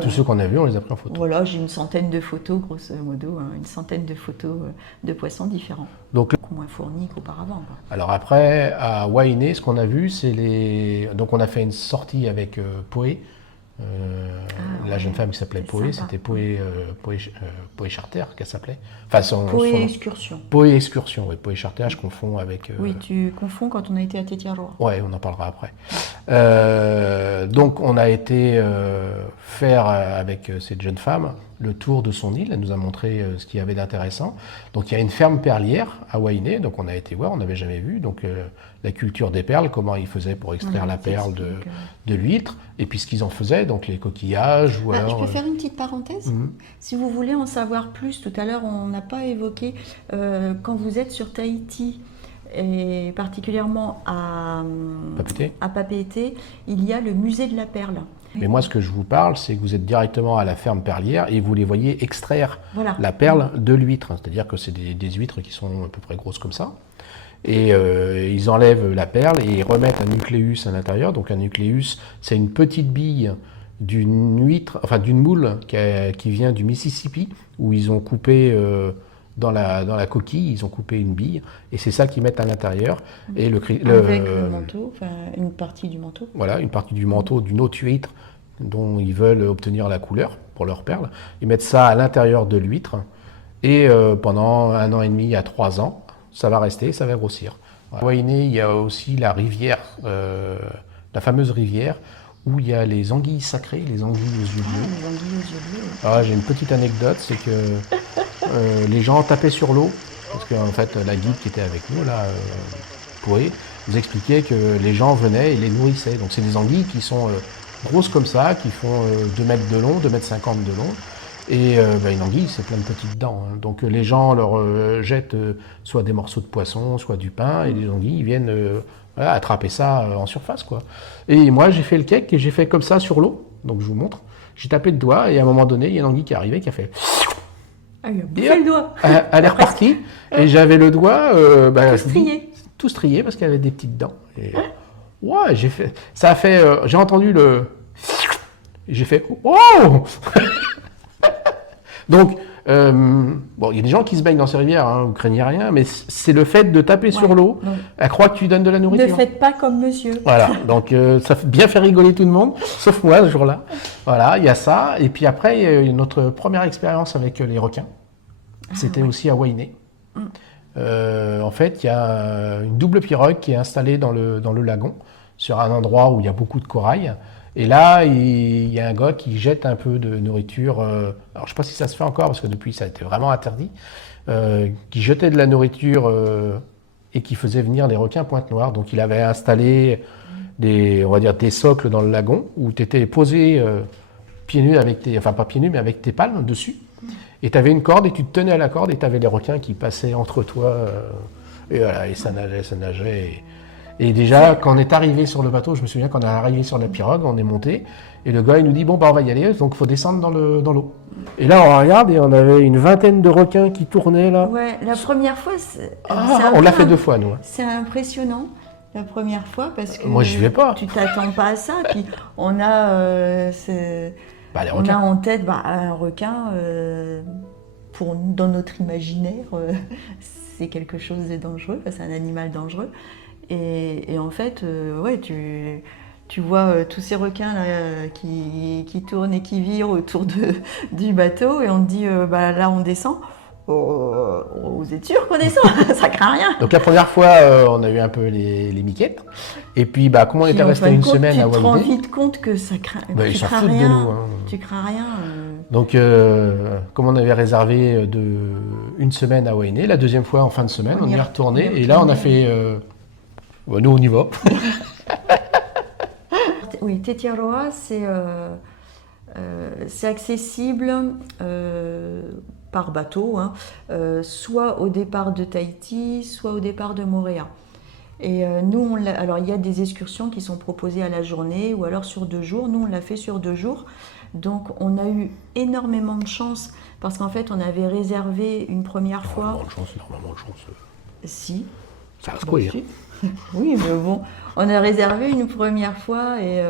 Tous ceux qu'on a vus, on les a pris en photo. voilà, j'ai une centaine de photos, grosso modo, hein, une centaine de photos de poissons différents, Donc, beaucoup moins fournis qu'auparavant. Quoi. alors après, à Wainé, ce qu'on a vu, c'est Donc on a fait une sortie avec Poé, la ouais, jeune femme qui s'appelait c'est Poé, sympa. c'était Poé Charter qu'elle s'appelait. Enfin, Poé excursion. Poé Excursion, oui, Poé Charter, je confonds avec... Oui, tu confonds quand on a été à Tetiaroa. Ouais, on en parlera après. Donc on a été faire avec cette jeune femme le tour de son île. Elle nous a montré ce qu'il y avait d'intéressant. Donc il y a une ferme perlière à Wainé, donc on a été voir, on n'avait jamais vu. Donc la culture des perles, comment ils faisaient pour extraire la perle de l'huître, et puis ce qu'ils en faisaient, donc les coquillages. Ou alors, je peux faire une petite parenthèse Si vous voulez en savoir plus, tout à l'heure on n'a pas évoqué, quand vous êtes sur Tahiti, et particulièrement Papeete. à Papeete, il y a le musée de la perle. Mais moi, ce que je vous parle, c'est que vous êtes directement à la ferme perlière et vous les voyez extraire Voilà. la perle de l'huître. C'est-à-dire que c'est des huîtres qui sont à peu près grosses comme ça. Et ils enlèvent la perle et ils remettent un nucléus à l'intérieur. Donc un nucléus, c'est une petite bille d'une huître, enfin d'une moule qui vient du Mississippi, où ils ont coupé dans la coquille, ils ont coupé une bille, et c'est ça qu'ils mettent à l'intérieur. Et Avec le manteau, enfin une partie du manteau. Voilà, une partie du manteau d'une autre huître dont ils veulent obtenir la couleur pour leur perle. Ils mettent ça à l'intérieur de l'huître, et pendant 1 an et demi à 3 ans, ça va rester, ça va grossir. À Wainé, il y a aussi la rivière, la fameuse rivière, où il y a les anguilles sacrées, les anguilles aux yeux bleus. Les anguilles aux yeux bleus. Ah, j'ai une petite anecdote, c'est que les gens tapaient sur l'eau, parce qu'en fait la guide qui était avec nous, là, Poé, nous expliquait que les gens venaient et les nourrissaient. Donc c'est des anguilles qui sont grosses comme ça, qui font 2 mètres de long, 2,50 mètres de long. Et une anguille, c'est plein de petites dents. Hein. Donc les gens leur jettent soit des morceaux de poisson, soit du pain, et les anguilles viennent attraper ça en surface, quoi. Et moi, j'ai fait le cake et j'ai fait comme ça sur l'eau. Donc je vous montre. J'ai tapé le doigt et à un moment donné, il y a une anguille qui est arrivée qui a fait... Ah, il a bouffé le doigt. Elle est repartie et j'avais le doigt Strié. tout strié parce qu'elle avait des petites dents. Et, ouais, ça a fait... j'ai entendu le... J'ai fait... Oh. Donc, il y a des gens qui se baignent dans ces rivières, hein, vous craignez rien, mais c'est le fait de taper sur l'eau. Elle croit que tu donnes de la nourriture. Ne faites pas comme monsieur. Voilà, donc ça fait bien fait rigoler tout le monde, sauf moi ce jour-là. Voilà, il y a ça. Et puis après, il y a eu notre première expérience avec les requins. C'était aussi à Wainé. En fait, il y a une double pirogue qui est installée dans le lagon, sur un endroit où il y a beaucoup de corail. Et là, il y a un gars qui jette un peu de nourriture. Alors, je ne sais pas si ça se fait encore, parce que depuis, ça a été vraiment interdit. Qui jetait de la nourriture et qui faisait venir les requins pointe-noire. Donc, il avait installé on va dire, des socles dans le lagon où tu étais posé pieds nus enfin pas pieds nus, mais avec tes palmes dessus. Et tu avais une corde et tu te tenais à la corde et tu avais les requins qui passaient entre toi. Et voilà, et ça nageait, ça nageait. Et déjà, quand on est arrivé sur le bateau, je me souviens qu'on est arrivé sur la pirogue, on est monté, et le gars il nous dit bon bah on va y aller, donc il faut descendre dans l'eau. Et là on regarde et on avait une vingtaine de requins qui tournaient là. Ouais, la première fois, On l'a fait 2 fois nous. C'est impressionnant. La première fois parce que moi j'y vais pas. Tu t'attends pas à ça. Puis on a, on a en tête un requin. Dans notre imaginaire, c'est quelque chose de dangereux. C'est un animal dangereux. Et en fait, ouais, tu vois tous ces requins là, qui tournent et qui virent autour du bateau et on te dit là on descend. Vous êtes sûr qu'on descend? Ça craint rien. Donc la première fois, on a eu un peu les miquettes. Et puis, comme on était resté une semaine à Waliné, tu te rends vite compte que ça craint. Tu crains rien. De nous, hein. Tu crains rien. Donc, comme on avait réservé une semaine à Waliné, la deuxième fois en fin de semaine, on y est retourné. Et là, on a fait. Nous, on y va. Oui, Tetiaroa, c'est accessible. Par bateau, hein, soit au départ de Tahiti, soit au départ de Moorea. Et nous, alors il y a des excursions qui sont proposées à la journée ou alors sur 2 jours. Nous, on l'a fait sur 2 jours. Donc, on a eu énormément de chance parce qu'en fait, on avait réservé une première fois. Énormément de chance. Si. Ça va se courir. Oui, mais bon, on a réservé une première fois et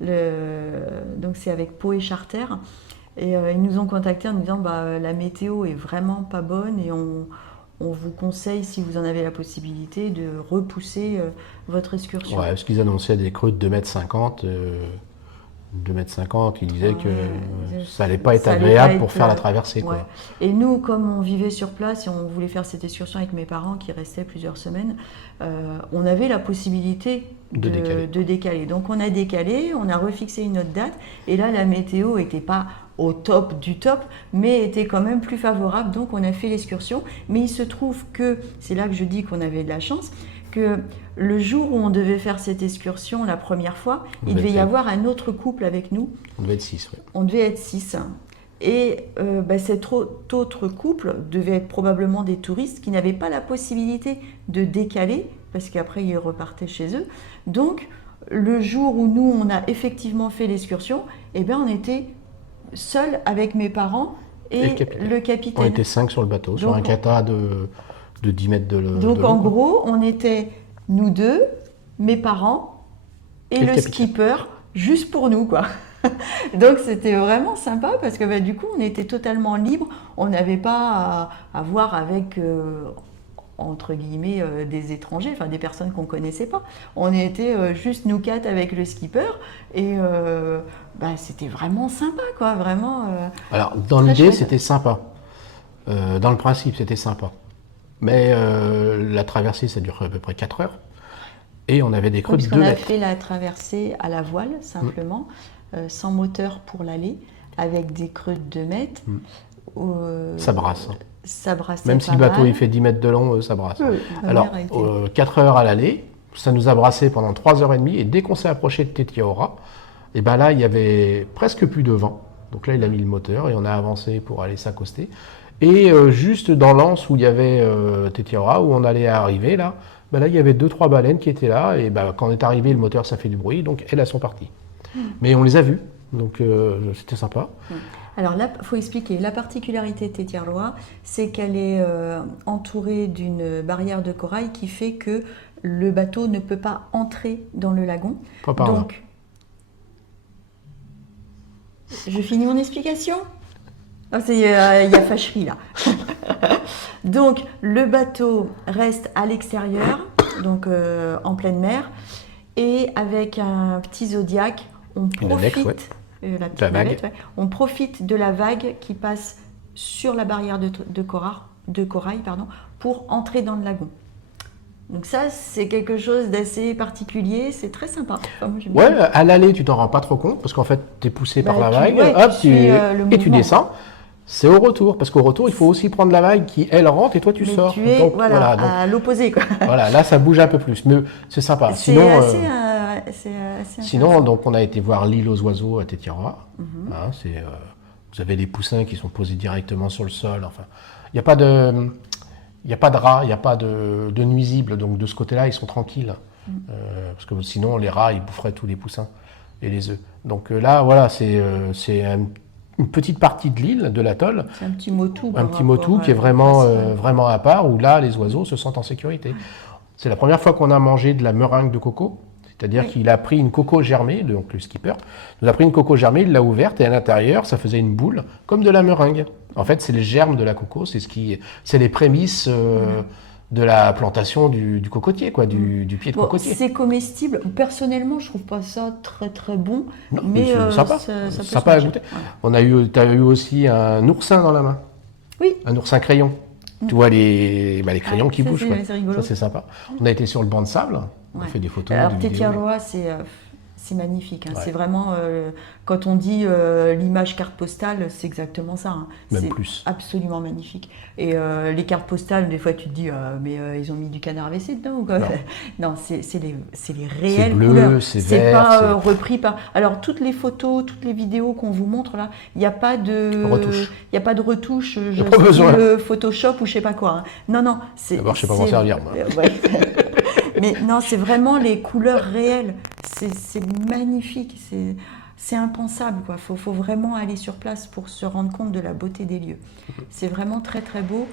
donc c'est avec Pau et Charter. Et ils nous ont contactés en nous disant la météo est vraiment pas bonne et on vous conseille, si vous en avez la possibilité, de repousser votre excursion. Ouais, parce qu'ils annonçaient des creux de 2,50 m. 2,50 m, ils disaient que ça n'allait pas être agréable pour faire la traversée. Quoi. Ouais. Et nous, comme on vivait sur place et on voulait faire cette excursion avec mes parents qui restaient plusieurs semaines, on avait la possibilité de décaler. Donc on a décalé, on a refixé une autre date et là la météo n'était pas au top du top, mais était quand même plus favorable. Donc on a fait l'excursion. Mais il se trouve que, c'est là que je dis qu'on avait de la chance, que le jour où on devait faire cette excursion la première fois, il devait y avoir un autre couple avec nous. On devait être 6, oui. On devait être 6. Et cet autre couple devait être probablement des touristes qui n'avaient pas la possibilité de décaler, parce qu'après ils repartaient chez eux. Donc le jour où nous on a effectivement fait l'excursion, on était seuls avec mes parents et le capitaine. On était 5 sur le bateau, sur un kata de 10 mètres de long. Donc en gros, on était nous 2, mes parents et le skipper, juste pour nous, quoi. Donc c'était vraiment sympa parce que du coup, on était totalement libre. On n'avait pas à voir avec, entre guillemets, des étrangers, enfin des personnes qu'on ne connaissait pas. On était juste nous 4 avec le skipper et c'était vraiment sympa, quoi. Vraiment. Alors, dans l'idée, c'était sympa. Dans le principe, c'était sympa. Mais la traversée, ça dure à peu près 4 heures. Et on avait des creux de 2 mètres. On a fait la traversée à la voile, simplement, sans moteur pour l'aller, avec des creux de 2 mètres. Ça brasse. Ça brasse. Même si le bateau il fait 10 mètres de long, ça brasse. Alors, 4 heures à l'aller, ça nous a brassé pendant 3h30. Et dès qu'on s'est approché de Tetiaroa, là, il y avait presque plus de vent. Donc là, il a mis le moteur et on a avancé pour aller s'accoster. Et juste dans l'anse où il y avait Tetiaroa, où on allait arriver, là, il y avait 2-3 baleines qui étaient là. Et quand on est arrivé, le moteur, ça fait du bruit. Donc, elles sont parties. Mais on les a vues. Donc, c'était sympa. Alors là, il faut expliquer. La particularité de Tetiaroa, c'est qu'elle est entourée d'une barrière de corail qui fait que le bateau ne peut pas entrer dans le lagon. Pas par là. Je finis mon explication. Il y a fâcherie là. Donc le bateau reste à l'extérieur, donc en pleine mer, et avec un petit zodiac, on profite, on profite de la vague qui passe sur la barrière de de corail pour entrer dans le lagon. Donc ça, c'est quelque chose d'assez particulier, c'est très sympa. Enfin, moi, j'aime Ouais, bien. à l'aller, tu t'en rends pas trop compte parce qu'en fait, tu es poussé par la vague, ouais, hop, tu suis, le et tu mouvement. descends. C'est au retour, parce qu'au retour, il faut aussi prendre la vague qui, elle, rentre et toi, tu Mais sors. tu es Donc, voilà, donc, à l'opposé, quoi. voilà, là, ça bouge un peu plus, mais c'est sympa. C'est Sinon, assez sinon, intéressant. donc, on a été voir l'île aux oiseaux à Tétirois. Mhm. Hein, vous avez des poussins qui sont posés directement sur le sol. Enfin, il n'y a pas de, il y a pas de rats, il n'y a pas de nuisibles. Donc, de ce côté-là, ils sont tranquilles. Parce que sinon, les rats, ils boufferaient tous les poussins et les œufs. Donc là, voilà, c'est une petite partie de l'île, de l'atoll. C'est un petit motu. Un petit motu qui est vraiment, vraiment à part, où là, les oiseaux se sentent en sécurité. C'est la première fois qu'on a mangé de la meringue de coco. C'est-à-dire qu'il a pris une coco germée, donc le skipper, nous a pris une coco germée, il l'a ouverte et à l'intérieur, ça faisait une boule, comme de la meringue. En fait, c'est les germes de la coco, c'est les prémices de la plantation du cocotier, quoi, du pied de Bon, cocotier. c'est comestible. Personnellement, je trouve pas ça très très bon. Non, mais c'est sympa, ça peut sympa se à manger. goûter. Voilà. T'as eu aussi un oursin dans la main. Oui. Un oursin crayon. Tu vois les crayons qui ça, bougent. Quoi. c'est rigolo. Ça, c'est sympa. On a été sur le banc de sable. On a Ouais. fait des photos. Alors, des vidéos. Tetiaroa, c'est magnifique. Hein. Ouais. C'est vraiment, quand on dit l'image carte postale, c'est exactement ça. Hein. Même C'est plus. absolument magnifique. Et les cartes postales, des fois, tu te dis, mais ils ont mis du canard WC dedans ou quoi? Non. Non, c'est les réelles bleu, couleurs. c'est C'est vert, pas c'est- repris par. Alors, toutes les photos, toutes les vidéos qu'on vous montre là, il n'y a pas de Retouche. Il n'y a pas de retouche. Je pas besoin. le Photoshop ou je sais pas quoi. Hein. Non, non. D'abord, je sais pas m'en c'est- servir, moi. Ouais. Mais non, c'est vraiment les couleurs réelles. C'est magnifique. C'est impensable, quoi. Faut vraiment aller sur place pour se rendre compte de la beauté des lieux. C'est vraiment très très beau.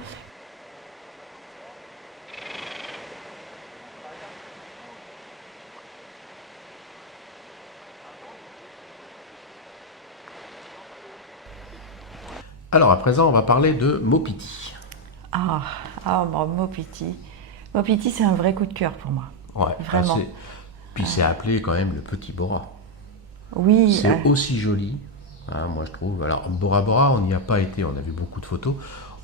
Alors, à présent, on va parler de Mopiti. Bon, Mopiti. Mopiti, c'est un vrai coup de cœur pour moi. Ouais, Vraiment. Puis c'est appelé quand même le Petit Bora. Oui. C'est aussi joli, hein, moi je trouve. Alors, Bora Bora, on n'y a pas été, on a vu beaucoup de photos.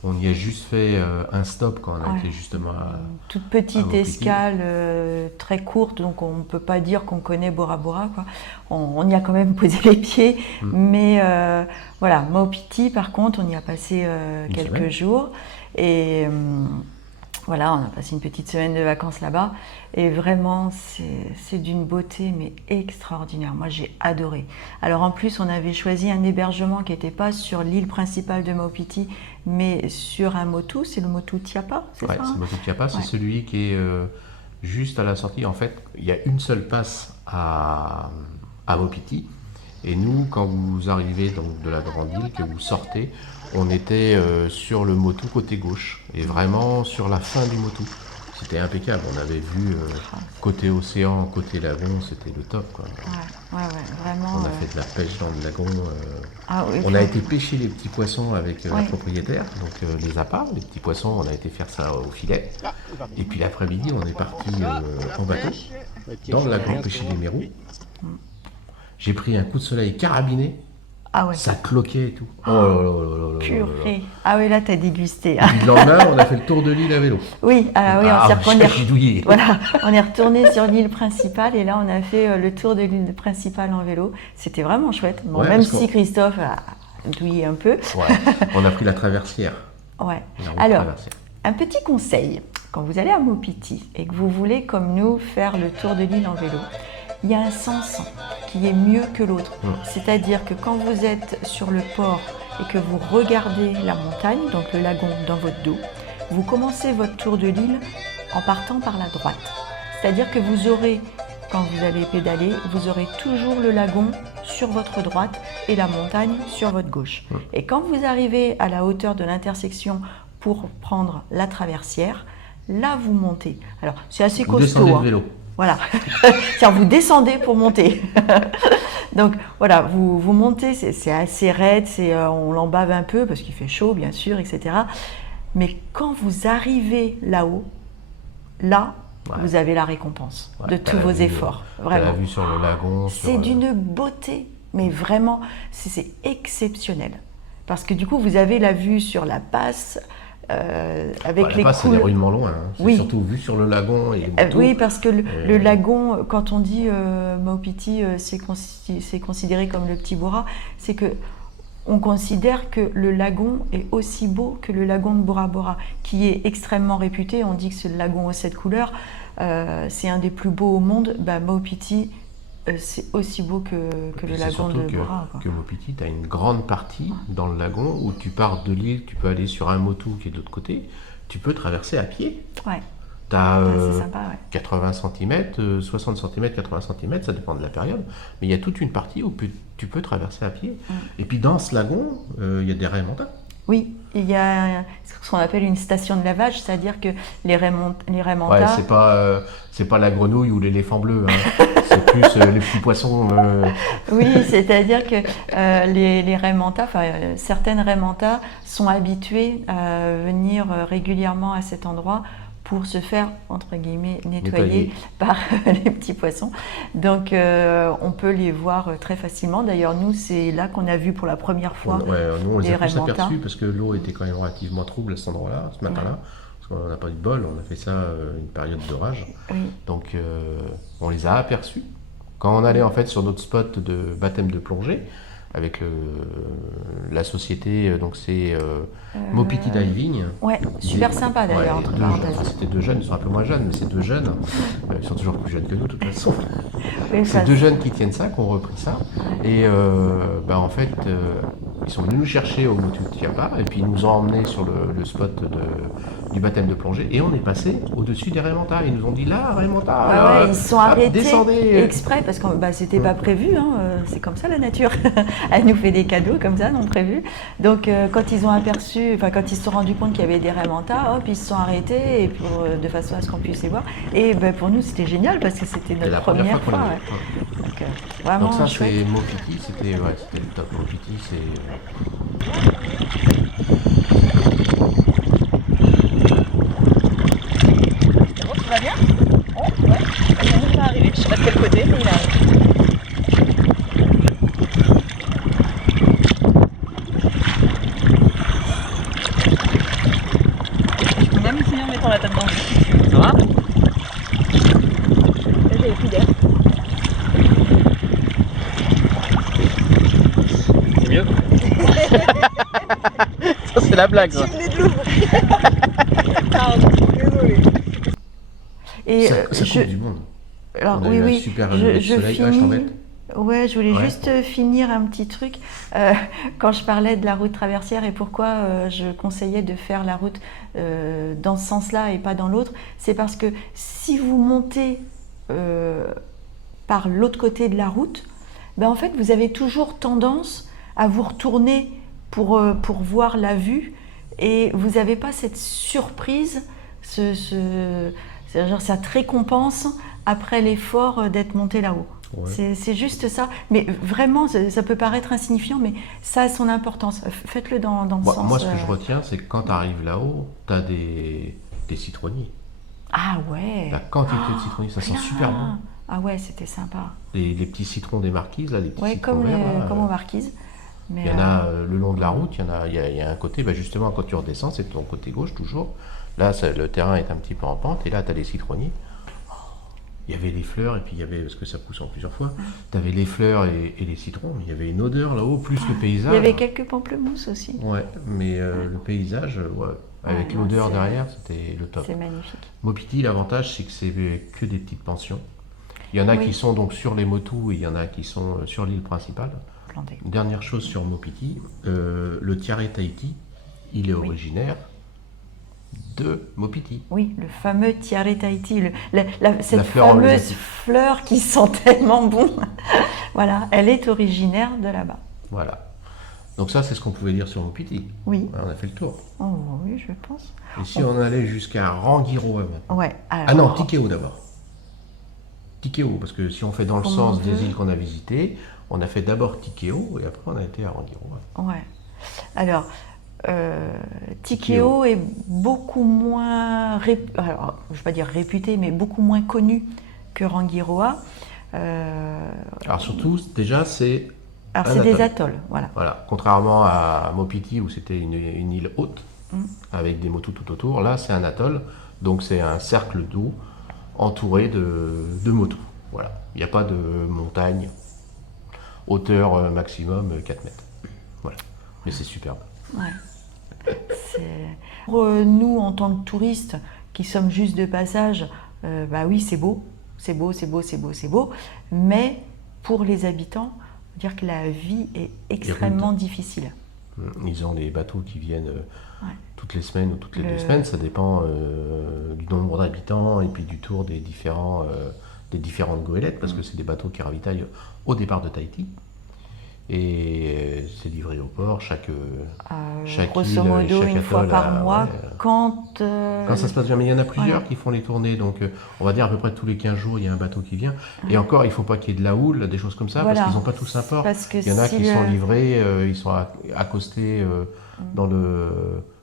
On y a juste fait un stop quand on a Ouais. été justement à. Toute petite Mopiti. escale très courte, donc on ne peut pas dire qu'on connaît Bora Bora, quoi. On y a quand même posé les pieds, mais voilà, Mopiti, par contre, on y a passé quelques semaine. jours et voilà, on a passé une petite semaine de vacances là-bas et vraiment, c'est d'une beauté mais extraordinaire. Moi, j'ai adoré. Alors en plus, on avait choisi un hébergement qui n'était pas sur l'île principale de Mopiti, mais sur un motu, c'est le motu Tiapa, c'est Ouais, ça? c'est Hein. Motu Tiapa, c'est Ouais. celui qui est juste à la sortie. En fait, il y a une seule passe à Mopiti. Et nous, quand vous arrivez donc de la grande île, que vous sortez, on était sur le motu côté gauche. Et vraiment sur la fin du motu. C'était impeccable. On avait vu côté océan, côté lagon, c'était le top, quoi. Ouais, vraiment. On a fait de la pêche dans le lagon. Ah oui, On a été pêcher les petits poissons avec la Ouais. propriétaire, donc les appâts, les petits poissons, on a été faire ça au filet. Et puis l'après-midi, on est parti en bateau, dans le lagon, pêcher des mérous. J'ai pris un coup de soleil carabiné, Ah ouais, ça cloquait et tout. Oh là là là là là là là. purée. Ah oui, là, t'as dégusté. Hein. Puis le lendemain, on a fait le tour de l'île à vélo. Oui, on s'est retourné. j'ai douillé. Voilà, on est retourné sur l'île principale et là, on a fait le tour de l'île principale en vélo. C'était vraiment chouette. Bon, Ouais, même parce si qu'on- Christophe a douillé un peu. Ouais, on a pris la traversière. Ouais. La route Alors, traversière. un petit conseil. Quand vous allez à Mopiti et que vous voulez, comme nous, faire le tour de l'île en vélo, il y a un sens qui est mieux que l'autre. C'est-à-dire que quand vous êtes sur le port et que vous regardez la montagne, donc le lagon dans votre dos, vous commencez votre tour de l'île en partant par la droite. C'est-à-dire que vous aurez, quand vous allez pédaler, vous aurez toujours le lagon sur votre droite et la montagne sur votre gauche. Et quand vous arrivez à la hauteur de l'intersection pour prendre la traversière, là vous montez. Alors c'est assez Vous costaud. descendez hein. de vélo. Voilà, c'est-à-dire vous descendez pour monter. Donc voilà, vous montez, c'est assez raide, on l'embave un peu parce qu'il fait chaud bien sûr, etc. Mais quand vous arrivez là-haut, là, Ouais. vous avez la récompense Ouais, de t'as tous la vos vue, efforts, t'as vraiment. la vue sur le lagon. C'est d'une beauté, mais vraiment, c'est exceptionnel. Parce que du coup, vous avez la vue sur la passe, avec les Là-bas, c'est des couleurs. rudiments loin. Hein. C'est Oui. surtout vu sur le lagon et les bateaux. Oui, parce que le lagon, quand on dit Maupiti, c'est considéré comme le petit Bora, c'est que on considère que le lagon est aussi beau que le lagon de Bora Bora, qui est extrêmement réputé. On dit que c'est le lagon aux 7 couleurs. C'est un des plus beaux au monde. Maupiti, c'est aussi beau que Et le c'est lagon surtout de Bora. Quoi. que Maupiti, tu as une grande partie dans le lagon où tu pars de l'île, tu peux aller sur un motu qui est de l'autre côté, tu peux traverser à pied. Ouais. Tu as C'est sympa, ouais. 80 cm, 60 cm, 80 cm, ça dépend de la période, mais il y a toute une partie où tu peux traverser à pied. Et puis dans ce lagon, il y a des raies montants. Oui, il y a ce qu'on appelle une station de lavage, c'est-à-dire que les raies Ouais, montas, c'est pas la grenouille ou l'éléphant bleu, hein. C'est plus les petits poissons. oui, c'est-à-dire que les raies mantas, certaines raies mantas sont habituées à venir régulièrement à cet endroit pour se faire, entre guillemets, nettoyer par les petits poissons. Donc, on peut les voir très facilement. D'ailleurs, nous, c'est là qu'on a vu pour la première fois Nous, on les a raies tous mantas. aperçus parce que l'eau était quand même relativement trouble à cet endroit-là, ce matin-là. Parce qu'on n'a pas eu de bol, on a fait ça une période d'orage. Oui. Donc, on les a aperçus. Quand on allait en fait sur notre spot de baptême de plongée, avec la société, donc c'est Maupiti Diving. Ouais, super sympa d'ailleurs, entre parenthèses. C'était deux jeunes, ils sont un peu moins jeunes, mais c'est deux jeunes. Ils sont toujours plus jeunes que nous, de toute façon. Oui, C'est deux jeunes qui tiennent ça, qui ont repris ça. Et en fait, ils sont venus nous chercher au Motu de Tiapa, et puis ils nous ont emmenés sur le spot du baptême de plongée, et on est passé au-dessus des Raimentas. Ils nous ont dit là, Raimenta, Ils se sont arrêtés descendez. exprès parce que c'était pas prévu, hein, c'est comme ça la nature. Elle nous fait des cadeaux comme ça, non prévus. Donc quand ils ont aperçu, quand ils se sont rendus compte qu'il y avait des raimentas, hop, ils se sont arrêtés et de façon à ce qu'on puisse les voir. Et pour nous c'était génial parce que c'était notre la première fois. qu'on Ouais. avait. Donc vraiment Donc ça chouette. c'est Maupiti, c'était le top. Maupiti, Tout va bien? Oh, ouais. Il va arriver. Je sais pas de quel côté, mais il arrive. On a mis signer en mettant la tête dans l'eau. Ça va? J'ai plus d'air. C'est mieux? Ça c'est la blague. Ça. venais de l'ouvrir. Pardon, désolé. Et ça coupe du monde. alors On a eu un oui, super je lever de soleil. Ah, je finis. t'embête. Ouais, je voulais Ouais. juste finir un petit truc. Quand je parlais de la route traversière et pourquoi je conseillais de faire la route dans ce sens-là et pas dans l'autre, c'est parce que si vous montez par l'autre côté de la route, en fait, vous avez toujours tendance à vous retourner pour voir la vue et vous n'avez pas cette surprise, cette récompense après l'effort d'être monté là-haut. Ouais. C'est juste ça, mais vraiment, ça peut paraître insignifiant, mais ça a son importance. Faites-le dans le sens... Moi, ce que je retiens, c'est que quand tu arrives là-haut, tu as des citronniers. Ah ouais. La quantité de citronniers, ça sent Plein. super bon. Ah ouais, c'était sympa. Les petits citrons des marquises, là, les petits Ouais, citrons verts, là, comme aux marquises. Mais, il y en a le long de la route, il y a un côté, justement, quand tu redescends, c'est ton côté gauche toujours. Là, le terrain est un petit peu en pente, et là, tu as les citronniers. Il y avait les fleurs, et puis il y avait, parce que ça pousse en plusieurs fois, tu avais les fleurs et les citrons, mais il y avait une odeur là-haut, plus le paysage. il y avait quelques pamplemousses aussi. Ouais, mais le paysage, avec non, l'odeur c'est- derrière, c'était le top. C'est magnifique. Maupiti, l'avantage, c'est que c'est que des petites pensions. Il y en a Oui. qui sont donc sur les motus et il y en a qui sont sur l'île principale. Planté. Dernière chose sur Maupiti, le tiare Tahiti, il est originaire de Maupiti. Oui, le fameux Tiare Tahiti, cette fleur fameuse emblématique. fleur qui sent tellement bon. Voilà, elle est originaire de là-bas. Voilà. Donc ça, c'est ce qu'on pouvait dire sur Maupiti. Oui. On a fait le tour. Oh oui, je pense. Et si on allait jusqu'à Rangiroa maintenant. Ouais. Ah non, Tikeo d'abord. Tikeo, parce que si on fait dans le Comment sens on veut. des îles qu'on a visitées, on a fait d'abord Tikeo et après on a été à Rangiroa. Ouais. Alors, Tikeo est beaucoup moins, alors, je ne vais pas dire réputé, mais beaucoup moins connu que Rangiroa. Alors surtout, déjà, c'est Alors, un c'est des atoll. atolls, voilà. Voilà, contrairement à Maupiti où c'était une île haute, avec des motos tout autour. Là, c'est un atoll, donc c'est un cercle d'eau entouré de motos. Voilà, il n'y a pas de montagne, hauteur maximum 4 mètres. Voilà, mais c'est superbe. Ouais. Pour nous, en tant que touristes, qui sommes juste de passage, bah oui, c'est beau, c'est beau, c'est beau, c'est beau, c'est beau. Mais pour les habitants, faut dire que la vie est extrêmement difficile. Ils ont des bateaux qui viennent toutes les semaines ou toutes les 2 semaines, ça dépend du nombre d'habitants et puis du tour des différentes goélettes, parce que c'est des bateaux qui ravitaillent au départ de Tahiti. Et c'est livré au port chaque grosso île, modo chaque une fois atoll par mois, ouais. quand ça se passe bien. Mais il y en a plusieurs voilà. qui font les tournées, donc on va dire à peu près tous les 15 jours il y a un bateau qui vient. Et encore, il ne faut pas qu'il y ait de la houle, des choses comme ça, Voilà. parce qu'ils n'ont pas tous un port. Parce que Il y en a si qui sont livrés, ils sont accostés dans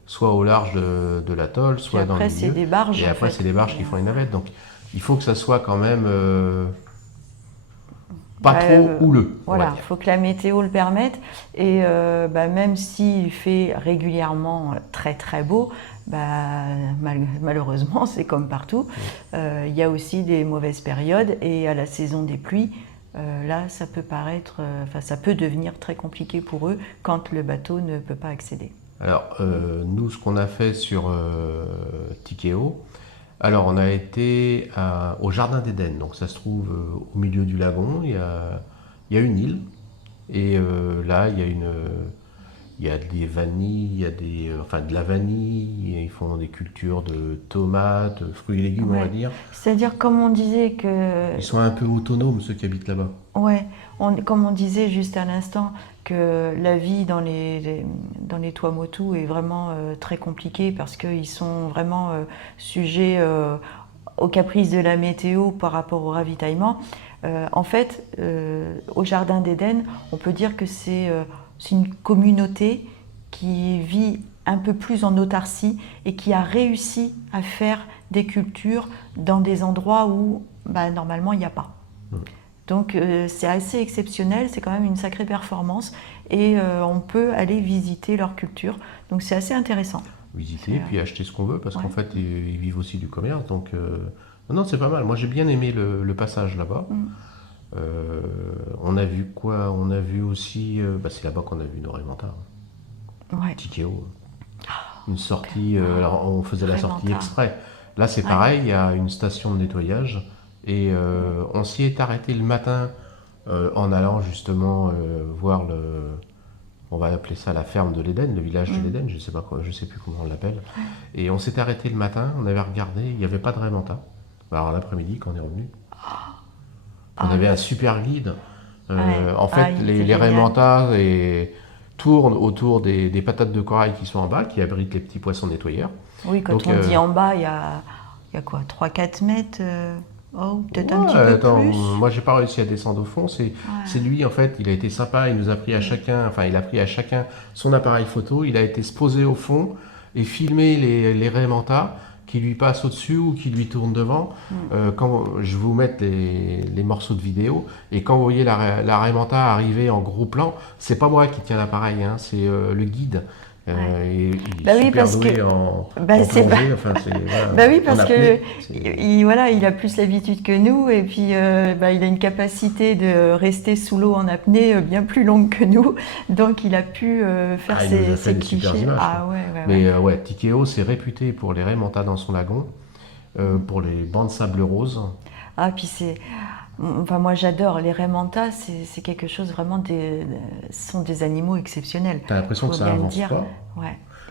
soit au large de l'atoll, soit dans le après, c'est milieu. des barges. Et en après, fait. c'est des barges qui font les navettes. Donc il faut que ça soit quand même pas trop houleux. Voilà, il faut que la météo le permette. Et même s'il fait régulièrement très très beau, malheureusement, c'est comme partout. Il y a aussi des mauvaises périodes. Et à la saison des pluies, là, ça peut ça peut devenir très compliqué pour eux quand le bateau ne peut pas accéder. Alors, nous, ce qu'on a fait sur Tikeo, alors on a été au Jardin d'Éden, donc ça se trouve au milieu du lagon, il y a une île, et là il y a des vanilles, il y a de la vanille, et ils font des cultures de tomates, fruits et légumes, on va dire. C'est-à-dire, comme on disait que... Ils sont un peu autonomes, ceux qui habitent là-bas. Ouais, comme on disait juste à l'instant, que la vie dans les Tuamotu est vraiment très compliquée parce qu'ils sont vraiment sujets aux caprices de la météo par rapport au ravitaillement. En fait, au Jardin d'Éden, on peut dire que c'est une communauté qui vit un peu plus en autarcie et qui a réussi à faire des cultures dans des endroits où normalement il n'y a pas. Donc c'est assez exceptionnel, c'est quand même une sacrée performance et on peut aller visiter leur culture. Donc c'est assez intéressant. Visiter et puis acheter ce qu'on veut parce qu'en fait ils vivent aussi du commerce. Donc non, c'est pas mal. Moi j'ai bien aimé le passage là-bas. On a vu quoi? On a vu aussi, c'est là-bas qu'on a vu Noremanta. Tikeo. Une sortie, alors on faisait la sortie exprès. Là c'est pareil, il y a une station de nettoyage. Et on s'y est arrêté le matin en allant justement voir on va appeler ça la ferme de l'Éden, le village de l'Éden, je sais plus comment on l'appelle. Et on s'est arrêté le matin, on avait regardé, il n'y avait pas de Raimanta. Alors l'après-midi quand on est revenu, on avait un super guide. En fait, les Raimanta tournent autour des patates de corail qui sont en bas, qui abritent les petits poissons nettoyeurs. Oui, quand on dit en bas, il y a quoi, 3-4 mètres peut-être un petit peu plus. Moi, j'ai pas réussi à descendre au fond. C'est lui, en fait, il a été sympa. Il nous a pris à chacun son appareil photo. Il a été se poser au fond et filmer les Raimanta qui lui passent au-dessus ou qui lui tournent devant. Quand je vais vous mettre les morceaux de vidéo, et quand vous voyez la Raimanta arriver en gros plan, c'est pas moi qui tiens l'appareil, hein, c'est le guide. Et il est super doué en plongée, oui, parce que il a plus l'habitude que nous et puis il a une capacité de rester sous l'eau en apnée bien plus longue que nous, donc il a pu faire ses clichés. Mais Tikeo c'est réputé pour les Raimanta dans son lagon, pour les bancs de sable rose. Puis moi j'adore les Raimanta, c'est quelque chose vraiment ce sont des animaux exceptionnels. T'as l'impression que ça avance pas.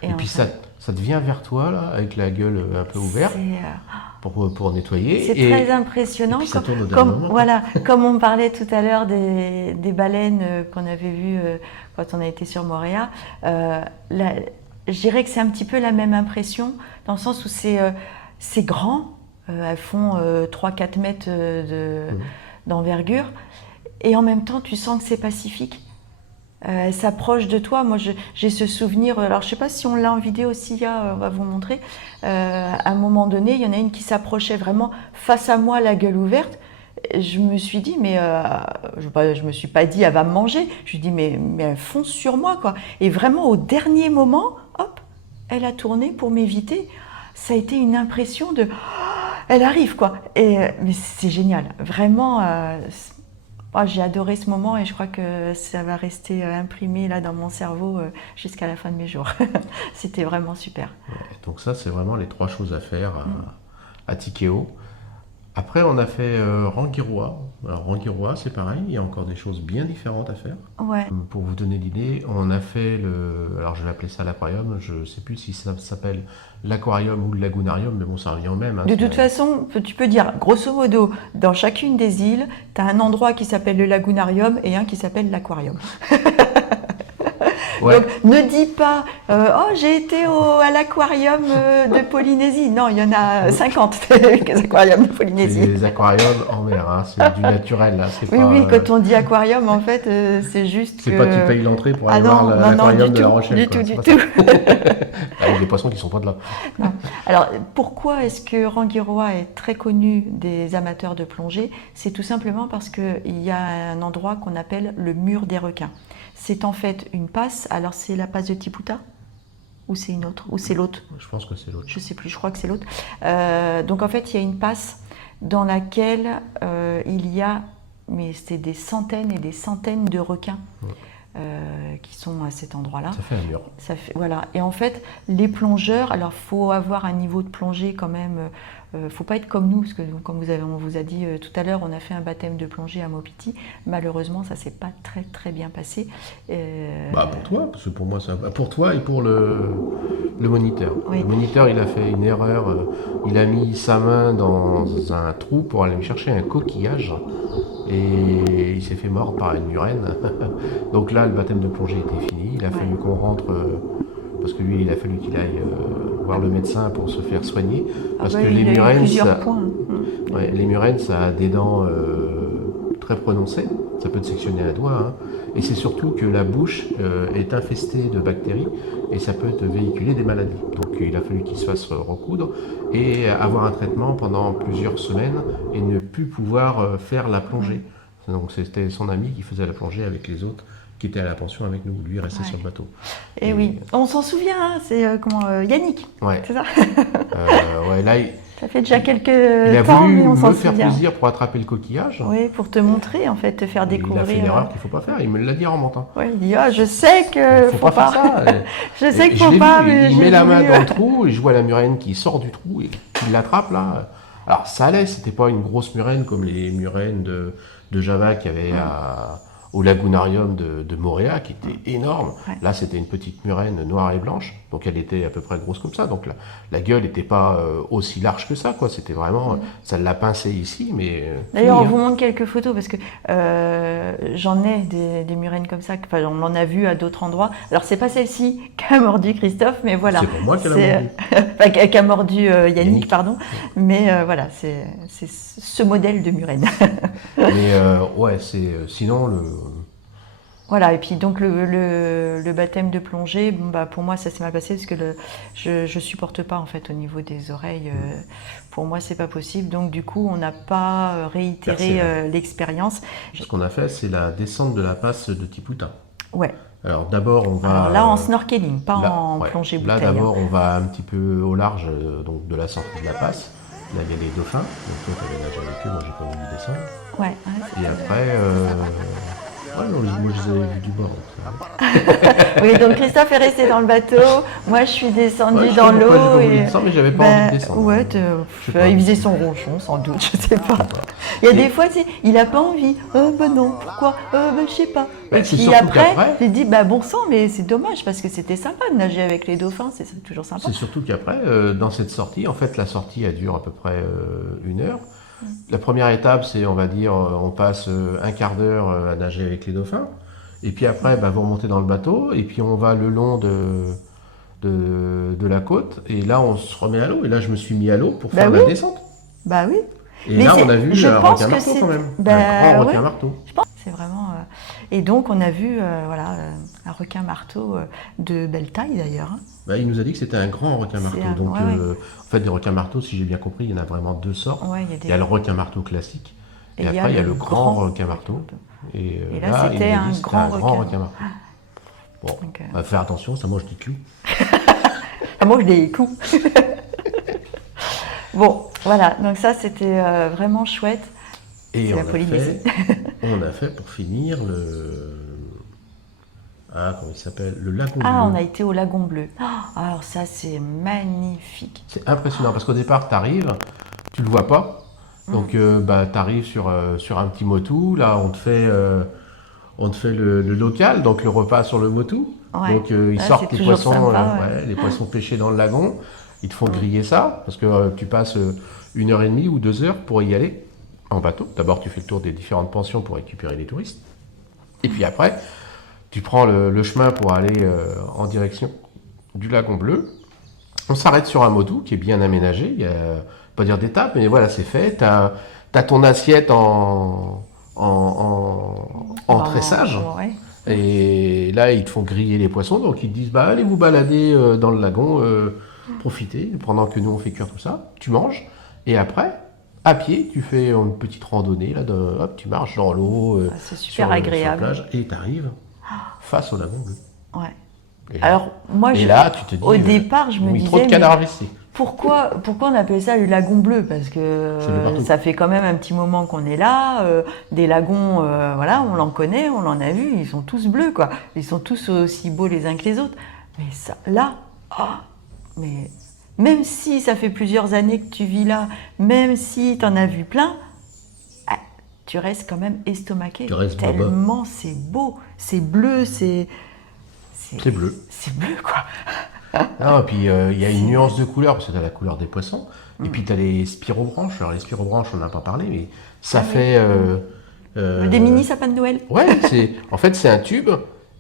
Et puis ça te vient vers toi là, avec la gueule un peu ouverte pour nettoyer. C'est très impressionnant. Et puis ça tourne au comme on parlait tout à l'heure des baleines qu'on avait vues quand on a été sur Moorea. Je dirais que c'est un petit peu la même impression dans le sens où c'est grand. Elles font 3-4 mètres d'envergure. Et en même temps, tu sens que c'est pacifique. Elles s'approchent de toi. Moi, j'ai ce souvenir. Alors, je ne sais pas si on l'a en vidéo aussi, on va vous montrer. À un moment donné, il y en a une qui s'approchait vraiment face à moi, la gueule ouverte. Je me suis dit, mais je me suis pas dit, elle va me manger. Je me suis dit, mais elle fonce sur moi, quoi. Et vraiment, au dernier moment, hop, elle a tourné pour m'éviter. Ça a été une impression de... Elle arrive, quoi. Mais c'est génial. Vraiment, j'ai adoré ce moment et je crois que ça va rester imprimé là dans mon cerveau jusqu'à la fin de mes jours. C'était vraiment super. Ouais, donc ça, c'est vraiment les 3 choses à faire à Tikeo. Après, on a fait Rangiroa. Alors Rangiroa, c'est pareil, il y a encore des choses bien différentes à faire. Ouais. Pour vous donner l'idée, on a fait alors je vais appeler ça l'aquarium, je ne sais plus si ça s'appelle l'aquarium ou le lagunarium, mais bon, ça revient au même. Hein, De toute façon, tu peux dire, grosso modo, dans chacune des îles, tu as un endroit qui s'appelle le lagunarium et un qui s'appelle l'aquarium. Ouais. Donc, ne dis pas oh, j'ai été à l'aquarium de Polynésie. Non, il y en a 50 des aquariums de C'est Polynésie. des aquariums en mer, hein, c'est du naturel. Là, c'est Oui, pas, oui, quand on dit aquarium, en fait, c'est juste c'est que... pas tu payes l'entrée pour aller non, voir non, l'aquarium du de La tout, Rochelle. du quoi, tout, c'est du pas tout. ça. Avec des poissons qui sont pas de là. Non. Alors, pourquoi est-ce que Rangiroa est très connu des amateurs de plongée? C'est tout simplement parce qu'il y a un endroit qu'on appelle le mur des requins. C'est en fait une passe. Alors, c'est la passe de Tiputa? Ou c'est une autre? Ou c'est l'autre? Je pense que c'est l'autre. Je ne sais plus, je crois que c'est l'autre. Donc, en fait, il y a une passe dans laquelle il y a, mais c'est des centaines et des centaines de requins. Qui sont à cet endroit-là. Ça fait un mur. Voilà. Et en fait, les plongeurs, alors il faut avoir un niveau de plongée quand même, faut pas être comme nous, parce que comme on vous a dit tout à l'heure, on a fait un baptême de plongée à Mopiti. Malheureusement, ça s'est pas très très bien passé. Bah pour toi, parce que pour moi, pour toi et pour le moniteur. Oui. Le moniteur, il a fait une erreur. Il a mis sa main dans un trou pour aller chercher un coquillage. Et il s'est fait mordre par une murène. Donc là, le baptême de plongée était fini. Il a fallu qu'on rentre, parce que lui, il a fallu qu'il aille voir le médecin pour se faire soigner. Parce que les murènes, les murènes, ça a des dents très prononcées. Ça peut te sectionner un doigt. Hein. Et c'est surtout que la bouche est infestée de bactéries et ça peut te véhiculer des maladies. Donc il a fallu qu'il se fasse recoudre et avoir un traitement pendant plusieurs semaines et ne plus pouvoir faire la plongée. Donc c'était son ami qui faisait la plongée avec les autres qui étaient à la pension avec nous. Lui, il restait sur le bateau. Et oui, on s'en souvient, hein, c'est Yannick, ouais. c'est ça? Ouais, là, ça fait déjà quelques il a temps, mais voulu on s'en me faire souvient. plaisir pour attraper le coquillage. Oui, pour te montrer, en fait, te faire découvrir. Il a fait une erreur qu'il ne faut pas faire, il me l'a dit en remontant. Ouais, il dit, je sais que faut pas faire ça. Je sais qu'il Je faut l'ai pas, vu, mais il met la main voulu. dans le trou et je vois la murène qui sort du trou et qui l'attrape là. Alors ça allait, c'était pas une grosse murène comme les murènes de Java qu'il y avait au lagunarium de Moorea qui était énorme. Ouais. Là c'était une petite murène noire et blanche, donc elle était à peu près grosse comme ça. Donc la gueule n'était pas aussi large que ça, quoi. C'était vraiment, ça l'a pincé ici, mais. D'ailleurs, on fini, vous montre quelques photos parce que j'en ai des murènes comme ça. Enfin, on en a vu à d'autres endroits. Alors, c'est pas celle-ci qu'a mordu Christophe, mais voilà. C'est pour moi qu'elle a mordu. Enfin, qu'a mordu Yannick, Yannick. pardon. Mais voilà, c'est ce modèle de murène. Mais ouais, c'est sinon le. Voilà, et puis donc le baptême de plongée, bon, bah, pour moi ça s'est mal passé parce que je supporte pas en fait au niveau des oreilles. Pour moi c'est pas possible, donc du coup on n'a pas réitéré l'expérience. Ce qu'on a fait, c'est la descente de la passe de Tiputa. Ouais. Alors d'abord on va. Alors là en snorkeling, pas là, en ouais. plongée Là bouteille. d'abord on va un petit peu au large donc de la sortie de la passe. Là il y a les dauphins, donc toi tu avais nagé avec eux, moi j'ai pas voulu descendre. Ouais. Et après, ouais, non, moi je les avais vus du bord. Oui, donc Christophe est resté dans le bateau, moi je suis descendue Ouais, dans je sais pas pourquoi j'ai pas l'eau. voulu descendre, mais j'avais pas envie de descendre. Ouais, Je sais pas. il faisait son ronchon sans doute, je sais pas. Il y a des fois, tu sais, il a pas envie. Ben non, pourquoi je sais pas. Bah, et c'est puis surtout après, qu'après- j'ai dit, bon sang, mais c'est dommage parce que c'était sympa de nager avec les dauphins, c'est toujours sympa. C'est surtout qu'après, dans cette sortie, en fait la sortie elle dure à peu près 1 heure. La première étape, c'est, on va dire, on passe un quart d'heure à nager avec les dauphins. Et puis après, vous remontez dans le bateau, et puis on va le long de la côte. Et là, on se remet à l'eau. Et là, je me suis mis à l'eau pour faire la descente. Bah oui. Et Mais là, c'est- on a vu je un pense requin que marteau c'est- quand même. bah, Un grand ouais. requin marteau. Je pense que c'est vraiment. Et donc, on a vu un requin marteau de belle taille d'ailleurs. Hein. Il nous a dit que c'était un grand requin C'est marteau. un- Donc, ouais, ouais. en fait, des requins marteaux, si j'ai bien compris, il y en a vraiment 2 sortes. Ouais, Il y a le requin marteau classique. Et après, il y a le grand requin marteau. Et là, il c'était nous a dit un que c'était grand un grand requin. requin marteau. Bon, Donc, faire attention, ça mange des clous. Ah, moi, je les couds. Bon, voilà, donc ça, c'était vraiment chouette. Et C'est la Polynésie. on a fait pour finir comment il s'appelle? Le lagon Ah, bleu. on a été au Lagon Bleu. Ah, alors ça, c'est magnifique. C'est impressionnant parce qu'au départ, tu arrives, tu le vois pas. Donc, tu arrives sur un petit motu. Là, on te fait le local, donc le repas sur le motu. Ouais. Donc, ils Ah, sortent c'est les toujours poissons, sympa, ouais. les poissons pêchés dans le lagon. Ils te font griller ça parce que tu passes 1 heure et demie ou 2 heures pour y aller en bateau. D'abord, tu fais le tour des différentes pensions pour récupérer les touristes. Et puis après, tu prends le chemin pour aller en direction du lagon bleu. On s'arrête sur un motu qui est bien aménagé. Il y a, pas dire d'étape, mais voilà, c'est fait. Tu as ton assiette en tressage. Ouais. Et là, ils te font griller les poissons. Donc, ils te disent, bah, allez vous balader dans le lagon, profitez, pendant que nous, on fait cuire tout ça. Tu manges. Et après, à pied, tu fais une petite randonnée. Là, hop, tu marches dans l'eau. Ah, c'est super sur la agréable. plage, et tu arrives face au lagon bleu. Ouais. Et là, Alors, moi, là, tu te dis, au départ, je me oui, disais, trop de mais canards ici. pourquoi on appelle ça le lagon bleu? Parce que C'est de partout. ça fait quand même un petit moment qu'on est là. Des lagons, voilà, on l'en connaît, on l'en a vu, ils sont tous bleus, quoi. Ils sont tous aussi beaux les uns que les autres. Mais ça, là, mais même si ça fait plusieurs années que tu vis là, même si tu en as vu plein, tu restes quand même estomaqué. Tu restes baba. Tellement c'est beau, c'est bleu, c'est bleu. C'est bleu, quoi. Ah, et puis il y a une nuance de couleur, parce que tu as la couleur des poissons, et puis tu as les spirobranches. Alors les spirobranches, on n'en a pas parlé, mais ça fait... Des mini sapins de Noël. Ouais, en fait c'est un tube,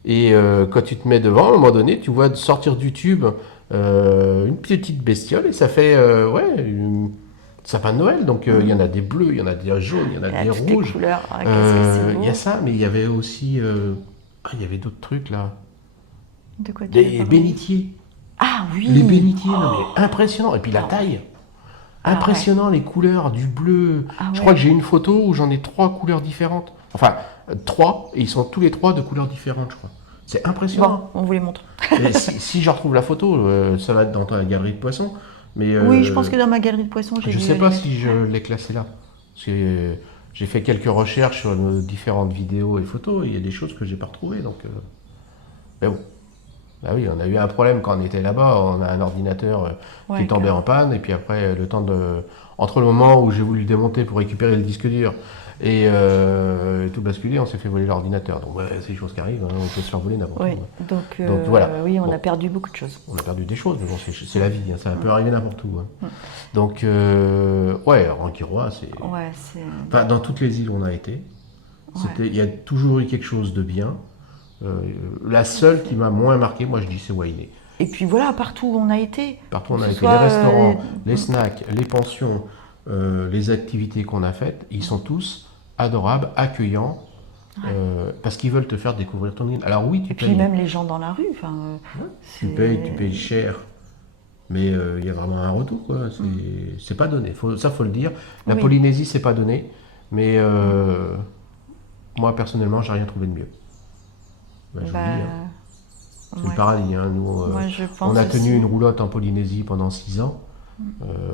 et quand tu te mets devant, à un moment donné, tu vois sortir du tube une petite bestiole, et ça fait un sapin de Noël. Donc il y en a des bleus, il y en a des jaunes, il y en a Il y a des toutes les rouges. couleurs. Ah, qu'est-ce que c'est beau. Il y a ça, mais il y avait aussi... il y avait d'autres trucs là. De quoi tu veux Des parler? bénitiers. Ah oui. Les bénitiers, non, mais impressionnant. Et puis la taille. Ah Impressionnant, les couleurs, du bleu. Ah Je ouais. crois que j'ai une photo où j'en ai 3 couleurs différentes. Enfin, 3, et ils sont tous les 3 de couleurs différentes, je crois. C'est impressionnant. Bon, on vous les montre. Et si je retrouve la photo, ça va être dans ta galerie de poissons. Mais, Oui, je pense que dans ma galerie de poissons, j'ai je vu sais les pas mettre. si je l'ai classé là. Parce que j'ai fait quelques recherches sur nos différentes vidéos et photos, et il y a des choses que j'ai pas retrouvées. Donc, mais bon. Ah oui, on a eu un problème quand on était là-bas. On a un ordinateur qui Ouais, est tombé en panne, et puis après, entre le moment où j'ai voulu le démonter pour récupérer le disque dur et tout basculer, on s'est fait voler l'ordinateur. Donc ouais, c'est des choses qui arrivent, hein, on peut se faire voler n'importe Oui, où. donc voilà. oui, on Bon. a perdu beaucoup de choses. On a perdu des choses, mais bon, c'est la vie, hein, ça peut arriver n'importe où. Hein. Donc ouais, Rangiroa, c'est... Ouais, c'est... Enfin, dans toutes les îles où on a été, il y a toujours eu quelque chose de bien. La seule qui m'a moins marqué, moi je dis, c'est Wainé. Et puis voilà, partout où on a été. Partout on Que a ce été, soit, les restaurants, les snacks, les pensions, les activités qu'on a faites, ils sont tous adorables, accueillants, parce qu'ils veulent te faire découvrir ton île. Alors oui, tu Et payes, puis même les gens dans la rue. Enfin, tu payes cher, mais il y a vraiment un retour, quoi. C'est pas donné, faut le dire. La Oui. Polynésie, c'est pas donné, mais moi personnellement, j'ai rien trouvé de mieux. Ben, je vous le dis, hein. C'est le paradis. Hein. Nous, moi, je pense on a tenu aussi. une roulotte en Polynésie pendant 6 ans,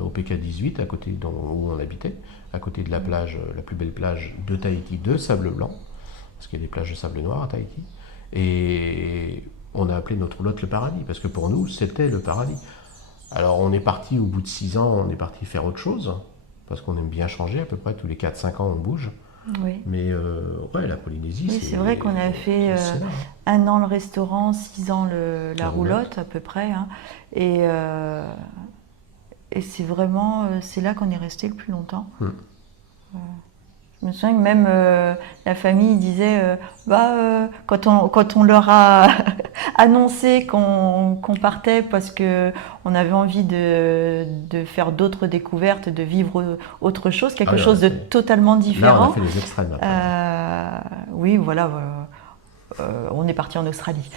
au PK18, à côté où on habitait, à côté de la plage, la plus belle plage de Tahiti, de sable blanc, parce qu'il y a des plages de sable noir à Tahiti. Et on a appelé notre roulotte le paradis, parce que pour nous, c'était le paradis. Alors on est parti, au bout de 6 ans, on est parti faire autre chose, parce qu'on aime bien changer, à peu près tous les 4-5 ans on bouge. Oui. Mais ouais, la Polynésie, Oui, c'est vrai qu'on a fait c'est là. 1 an le restaurant, 6 ans la roulotte. roulotte à peu près. Hein. Et c'est vraiment, c'est là qu'on est resté le plus longtemps. Je me souviens que même la famille disait, quand on leur a annoncé qu'on partait parce qu'on avait envie de faire d'autres découvertes, de vivre autre chose, quelque chose de totalement Là, on différent. a fait les extrêmes. Après. Oui, voilà. on est parti en Australie.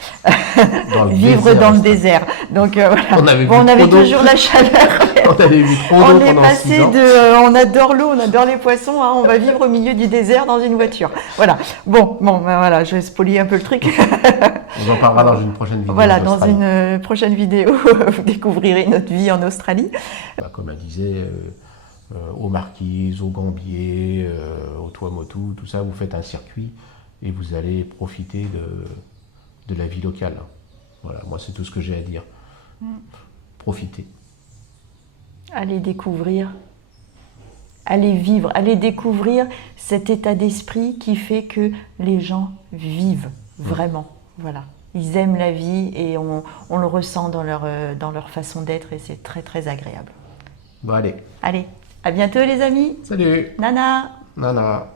Dans le Vivre désert, dans le Australie. désert. Donc voilà. On avait Bon, vu on avait trop d'eau. toujours la chaleur. On avait vu trop On d'eau est pendant passé 6 ans. de on adore l'eau, on adore les poissons, hein, on va vivre au milieu du désert dans une voiture. Voilà. Bon, ben voilà, je vais spolier un peu le truc. On en parlera dans une prochaine vidéo. Voilà, dans d'Australie. une prochaine vidéo, vous découvrirez notre vie en Australie. Bah, comme elle disait, aux Marquises, aux Gambiers, au Tuamotu, tout ça, vous faites un circuit et vous allez profiter de la vie locale. Voilà, moi c'est tout ce que j'ai à dire. Profitez. Allez découvrir, allez vivre, allez découvrir cet état d'esprit qui fait que les gens vivent vraiment. Voilà. Ils aiment la vie et on le ressent dans leur façon d'être et c'est très très agréable. Bon allez, Allez, à bientôt les amis. salut Nana. Nana.